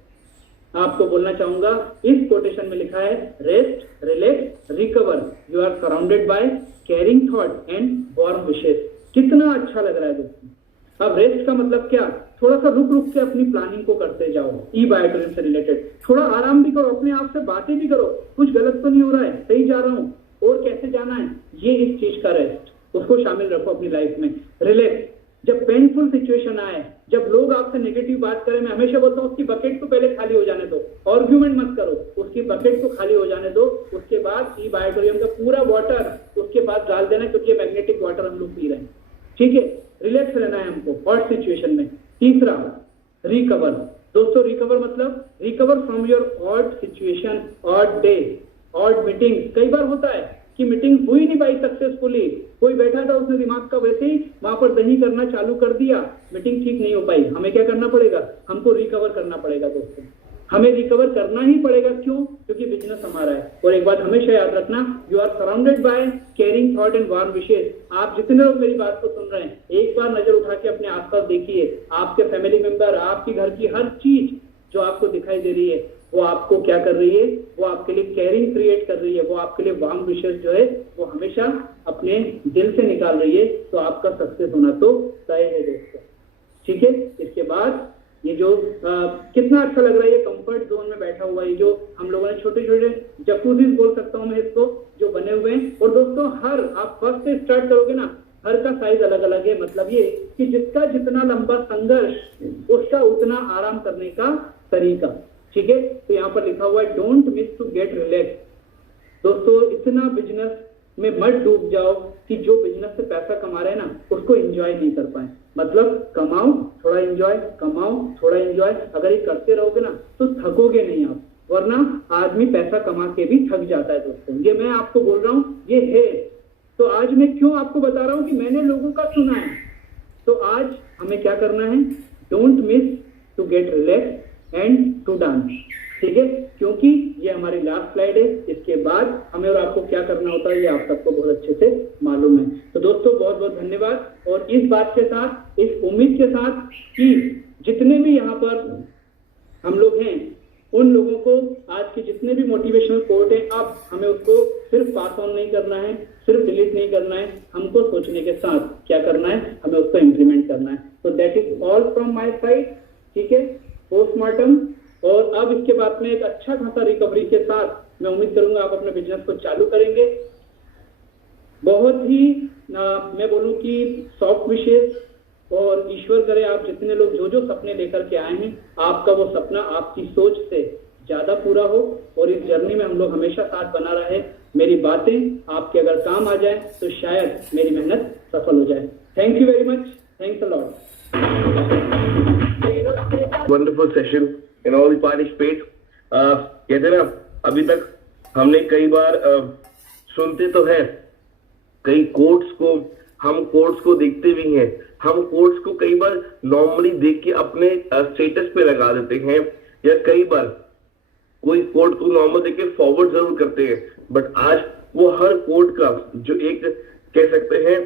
आपको बोलना चाहूंगा, इस कोटेशन में लिखा है rest, relax, recover, you are surrounded by caring thought and warm wishes. कितना अच्छा लग रहा है दोस्तों। अब रेस्ट का मतलब क्या, थोड़ा सा रुक रुक के अपनी प्लानिंग को करते जाओ, ई बायोटोरियम से रिलेटेड थोड़ा आराम भी करो, अपने आप से बातें भी करो, कुछ गलत तो नहीं हो रहा है, सही जा रहा हूँ और कैसे जाना है, ये इस चीज का रेस्ट, उसको शामिल रखो अपनी लाइफ में। रिलैक्स, जब पेनफुल सिचुएशन आए, जब लोग आपसे नेगेटिव बात करें, मैं हमेशा बोलता हूँ उसकी बकेट तो पहले खाली हो जाने दो, आर्ग्यूमेंट मत करो, उसकी बकेट को खाली हो जाने दो, उसके बाद ई बायोटोरियम का पूरा वाटर उसके बाद डाल देना, क्योंकि मैग्नेटिक वाटर हम लोग पी रहे हैं। ठीक है, रिलैक्स रहना है हमको हॉट सिचुएशन में। तीसरा, रिकवर। दोस्तों रिकवर मतलब recover from your odd situation, odd day, odd meeting. कई बार होता है कि मीटिंग हुई नहीं पाई सक्सेसफुली, कोई बैठा था उसने दिमाग का वैसे ही वहां पर दही करना चालू कर दिया, मीटिंग ठीक नहीं हो पाई। हमें क्या करना पड़ेगा, हमको रिकवर करना पड़ेगा दोस्तों, हमें रिकवर करना ही पड़ेगा। क्यों, क्योंकि बिजनेस हमारा है। और एक बात हमेशा याद रखना, you are surrounded by caring thought and warm wishes. आप जितने लोग मेरी बात को सुन रहे हैं, एक बार नजर उठा के अपने आसपास देखिए, आपके फैमिली मेंबर, आपकी घर की हर चीज जो आपको दिखाई दे रही है, वो आपको क्या कर रही है, वो आपके लिए केयरिंग क्रिएट कर रही है, वो आपके लिए वार्म विशेस जो है वो हमेशा अपने दिल से निकाल रही है। तो आपका सक्सेस होना तो तय है दोस्तों। ठीक है, इसके बाद ये जो कितना अच्छा लग रहा है, ये कंफर्ट जोन में बैठा हुआ है, जो हम लोगों ने छोटे छोटे जकूजीज बोल सकता हूँ मैं इसको, जो बने हुए हैं। और दोस्तों हर आप फर्स्ट से स्टार्ट करोगे ना, हर का साइज अलग अलग है। मतलब ये कि जिसका जितना लंबा संघर्ष उसका उतना आराम करने का तरीका। ठीक है, तो यहाँ पर लिखा हुआ है don't miss to get relax. दोस्तों इतना बिजनेस में मत डूब जाओ कि जो बिजनेस से पैसा कमा रहे हैं ना उसको एंजॉय नहीं कर पाए। मतलब कमाओ थोड़ा एंजॉय, कमाओ थोड़ा एंजॉय। अगर ये करते रहोगे ना तो थकोगे नहीं आप, वरना आदमी पैसा कमा के भी थक जाता है दोस्तों। ये मैं आपको बोल रहा हूँ, ये है। तो आज मैं क्यों आपको बता रहा हूँ कि मैंने लोगों का सुना है। तो आज हमें क्या करना है, don't miss to get relax and to dance. ठीक है, क्योंकि ये हमारी लास्ट स्लाइड है। इसके बाद हमें और आपको क्या करना होता है ये आप सबको बहुत अच्छे से मालूम है। तो दोस्तों बहुत बहुत धन्यवाद। और इस बात के साथ, इस उम्मीद के साथ कि जितने भी यहाँ पर हम लोग हैं, उन लोगों को आज के जितने भी मोटिवेशनल कोट है, अब हमें उसको सिर्फ पास ऑन नहीं करना है, सिर्फ डिलीट नहीं करना है, हमको सोचने के साथ क्या करना है, हमें उसको इम्प्लीमेंट करना है। तो that is all from my side. ठीक है, पोस्टमार्टम। और अब इसके बाद में एक अच्छा खासा रिकवरी के साथ मैं उम्मीद करूंगा आप अपने बिजनेस को चालू करेंगे। बहुत ही मैं बोलूं कि सॉफ्ट विशेष, और ईश्वर करे आप जितने लोग जो जो सपने लेकर के आए हैं, आपका वो सपना आपकी सोच से ज्यादा पूरा हो। और इस जर्नी में हम लोग हमेशा साथ बना रहे। मेरी बातें आपके अगर काम आ जाए तो शायद मेरी मेहनत सफल हो जाए। Thank you very much, thanks a lot. Wonderful session in all the participate. कहते ना, अभी तक हमने कई बार सुनते तो है कई कोट्स को, हम कोट्स को देखते भी हैं, हम कोट्स को कई बार नॉर्मली देख के अपने स्टेटस पे लगा देते हैं, या कई बार कोई कोट को नॉर्मल देख के फॉरवर्ड जरूर करते हैं। बट आज वो हर कोट का जो एक कह सकते हैं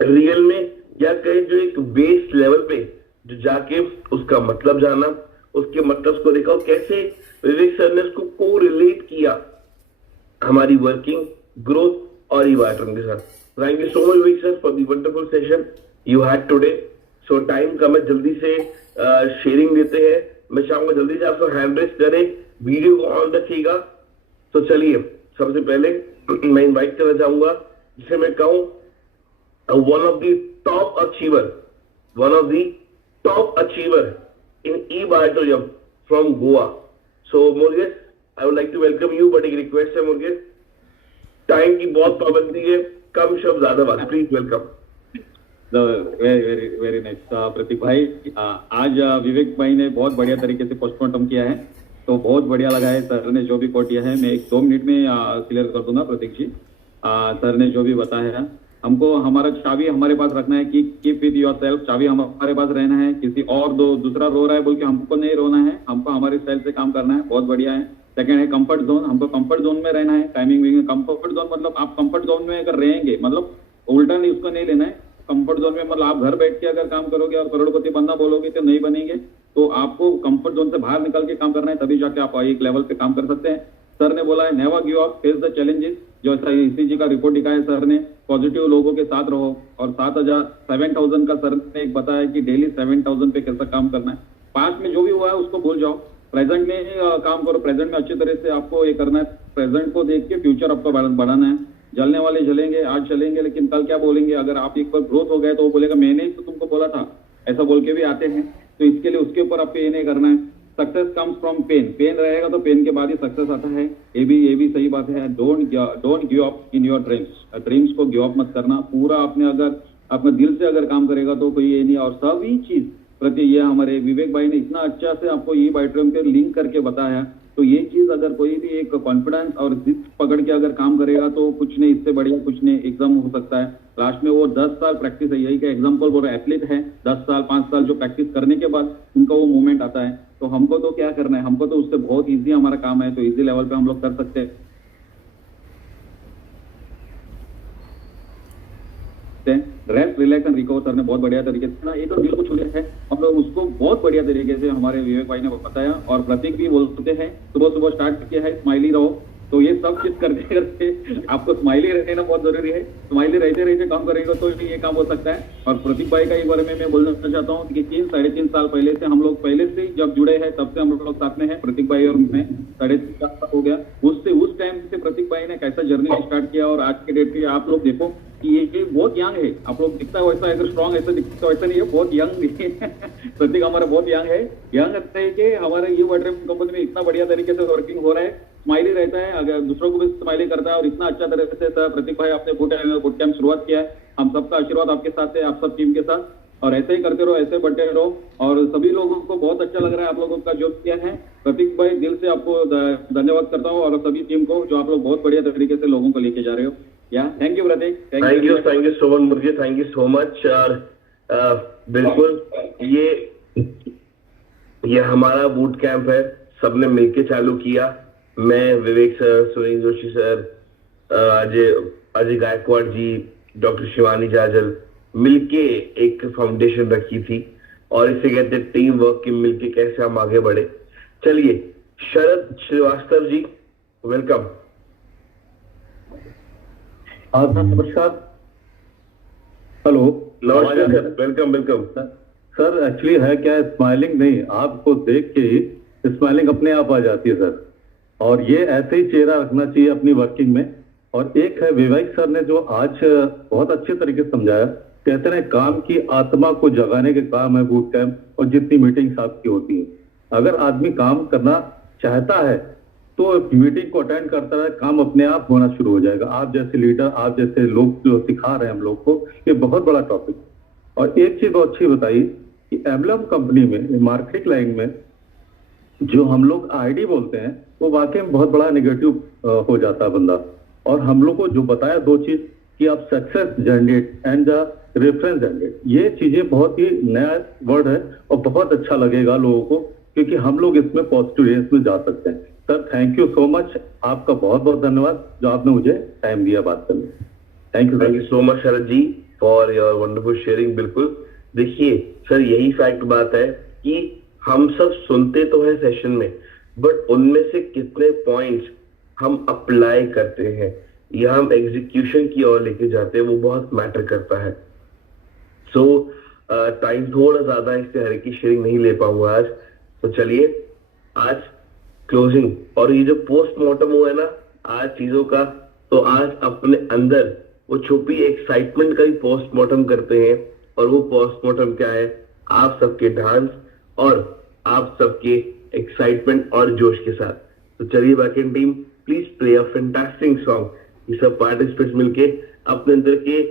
रियल में, या कहीं जो एक बेस लेवल पे जो जाके उसका मतलब जाना, उसके मतलब को देखा, कैसे विवेक सर ने उसको को रिलेट किया हमारी वर्किंग, ग्रोथ और इवाटन के साथ। Thank you so much Vivek sir for the wonderful session you had today. So time का मैं जल्दी से शेयरिंग देते हैं। मैं चाहूंगा जल्दी से आपको हैंड रेस करें, वीडियो को ऑन रखिएगा। तो चलिए, सबसे पहले मैं इनवाइट करना चाहूंगा जिसे मैं कहूं one of the top achiever in e-Biotorium from Goa. So Murugesh, I would like to welcome you, but एक रिक्वेस्ट है मुरुगेश, टाइम की बहुत पाबंदी है, कम शब्द ज्यादा बात, please welcome. Very very very nice Prateek भाई। आज विवेक भाई ने बहुत बढ़िया तरीके से पोस्टमार्टम किया है, तो बहुत बढ़िया लगा है। सर ने जो भी कोट किया है मैं 1-2 मिनट में क्लियर कर दूंगा प्रतीक जी। सर ने जो भी बताया है, हमको हमारा चाबी हमारे पास रखना है कि कीप विद योर सेल्फ, चाबी हमारे पास रहना है। किसी और दूसरा रो रहा है बोल के हमको नहीं रोना है, हमको हमारे स्टाइल से काम करना है। बहुत बढ़िया है। सेकंड है कंफर्ट जोन, हमको कंफर्ट जोन में रहना है। टाइमिंग भी कंफर्ट जोन मतलब आप कंफर्ट जोन में अगर रहेंगे, मतलब उल्टा नहीं, उसको नहीं लेना है। कंफर्ट जोन में मतलब आप घर बैठ के अगर काम करोगे और करोड़पति बनना बोलोगे तो नहीं बनेंगे। तो आपको कंफर्ट जोन से बाहर निकल के काम करना है, तभी जाके आप एक लेवल पे काम कर सकते हैं। सर ने बोला है never give up, face the challenges. जो ईसीजी का रिपोर्ट दिखाया है सर ने, पॉजिटिव लोगों के साथ रहो। और 7,000 का सर ने एक बताया कि डेली 7,000 पे कैसा काम करना है। पास्ट में जो भी हुआ है उसको भूल जाओ, प्रेजेंट में काम करो। प्रेजेंट में अच्छी तरह से आपको ये करना है, प्रेजेंट को देख के फ्यूचर आपको बढ़ाना है। जलने वाले जलेंगे, आज चलेंगे, लेकिन कल क्या बोलेंगे? अगर आप एक बार ग्रोथ हो गए तो वो बोलेगा मैंने ही तो तुमको बोला था, ऐसा बोल के भी आते हैं। तो इसके लिए उसके ऊपर आपको ये नहीं करना है। Success comes from pain, pain रहेगा तो पेन के बाद ही सक्सेस आता है। ये भी सही बात है। Don't give up in your dreams, dreams को गिव अप मत करना। पूरा आपने अगर अपने दिल से अगर काम करेगा तो कोई ये नहीं। और सभी चीज प्रति ये हमारे विवेक भाई ने इतना अच्छा से आपको ये बायोट्रम के लिंक करके बताया। तो ये चीज अगर कोई भी एक कॉन्फिडेंस और जिद पकड़ के अगर काम करेगा तो कुछ नहीं, इससे बढ़िया कुछ नहीं एग्जाम हो सकता है। लास्ट में वो 10 साल प्रैक्टिस है, यही का एग्जाम्पल बोल रहे एथलीट है, 10 साल 5 साल जो प्रैक्टिस करने के बाद उनका वो मूवमेंट आता है। तो हमको तो क्या करना है, हमको तो उससे बहुत ईजी हमारा काम है, तो ईजी लेवल पे हम लोग कर सकते हैं। Rest relax and recover sir ने बहुत बढ़िया तरीके से ना, ये तो दिल को छू लिया है। हम लोग उसको बहुत बढ़िया तरीके से हमारे विवेक भाई ने बताया। और प्रतीक भी बोलते हैं सुबह सुबह स्टार्ट किया है स्माइली रहो। तो ये सब चीज करते करते आपको स्माइली रहना बहुत जरूरी है। स्माइली रहते रहते काम करेंगे तो ये काम हो सकता है। और प्रतीक भाई का एक बारे में मैं बोलना चाहता हूँ कि 3-3.5 साल पहले से हम लोग पहले से जब जुड़े हैं तब से हम लोग साथ में है, प्रतीक भाई और मैं 3.5 साल हो गया। उस टाइम से प्रतीक भाई ने कैसा जर्नी स्टार्ट किया और आज के डेट पे आप लोग देखो कि ये बहुत यंग है। आप लोग दिखता है वैसा, अगर स्ट्रॉन्ग ऐसा दिखता वैसा नहीं है, बहुत यंग है। प्रतीक हमारा बहुत यंग है। यंग है कि हमारे ये वाटर कंपनी में इतना बढ़िया तरीके से वर्किंग हो रहा है, स्माइली रहता है, अगर दूसरों को भी स्माइली करता है। और इतना अच्छा तरह से प्रतीक भाई आपने बुट कैंप शुरुआत किया है। हम सबका आशीर्वाद आपके साथ है, आप सब टीम के साथ। और ऐसे ही करते रहो, ऐसे बढ़ते रहो। और सभी लोगों को बहुत अच्छा लग रहा है आप लोगों का जो किया है। प्रतीक भाई दिल से आपको धन्यवाद करता हूँ, और सभी टीम को जो आप लोग बहुत बढ़िया तरीके से लोगों को लेके जा रहे हो। Thank you Prateek, thank you so much मुर्गे, थैंक यू सो मच। और बिल्कुल ये हमारा बूट कैंप है, सबने मिलके चालू किया। मैं, विवेक सर, सुनील जोशी सर, अजय गायकवाड़ जी, डॉक्टर शिवानी जाजल मिलके एक फाउंडेशन रखी थी। और इसे कहते हैं टीम वर्क की, मिलके कैसे हम आगे बढ़े। चलिए शरद श्रीवास्तव जी, वेलकम। नमस्कार। हेलो, नमस्कार sir, welcome welcome. Sir actually है क्या, स्माइलिंग नहीं, आपको देख के ही स्माइलिंग अपने आप आ जाती है सर। और ये ऐसे ही चेहरा रखना चाहिए अपनी वर्किंग में। और एक है विवेक सर ने जो आज बहुत अच्छे तरीके से समझाया, कहते हैं काम की आत्मा को जगाने के काम है बूट कैंप। और जितनी मीटिंग्स आपकी होती है, अगर आदमी काम करना चाहता है तो मीटिंग को अटेंड करता है, काम अपने आप होना शुरू हो जाएगा। आप जैसे लीडर, आप जैसे लोग जो सिखा रहे हैं हम लोग को, ये बहुत बड़ा टॉपिक। और एक चीज बहुत अच्छी बताई कि एम्बलम कंपनी में, मार्केटिंग लाइन में जो हम लोग आईडी बोलते हैं, वो वाकई में बहुत बड़ा नेगेटिव हो जाता है बंदा। और हम लोग को जो बताया 2 चीज कि आप success generate and the reference generate, ये चीजें बहुत ही नया वर्ड है और बहुत अच्छा लगेगा लोगों को, क्योंकि हम लोग इसमें पॉजिटिव रेंज में जा सकते हैं। Sir thank you so much, आपका बहुत बहुत धन्यवाद जो आपने मुझे टाइम दिया बात करने। Thank you so much Sharad ji for your wonderful sharing. बिल्कुल देखिए सर, यही फैक्ट बात है कि हम सब सुनते तो है सेशन में, बट उनमें से कितने पॉइंट्स हम अप्लाई करते हैं या हम एग्जीक्यूशन की ओर लेके जाते हैं, वो बहुत मैटर करता है। सो टाइम थोड़ा ज्यादा, इससे हर एक की शेयरिंग नहीं ले पाऊंगा आज। तो चलिए आज क्लोजिंग और ये जो पोस्टमार्टम हुआ है ना आज चीजों का, तो आज अपने अंदर वो छुपी एक्साइटमेंट का ही पोस्टमार्टम करते हैं। और वो पोस्टमार्टम क्या है? आप सबके डांस और आप सबके एक्साइटमेंट और जोश के साथ। तो चलिए backend team, please play a fantastic song. ये सब पार्टिसिपेंट्स मिलके अपने अंदर के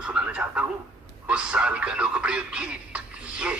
आपको सुनाना चाहता हूँ उस साल का लोकप्रिय गीत ये।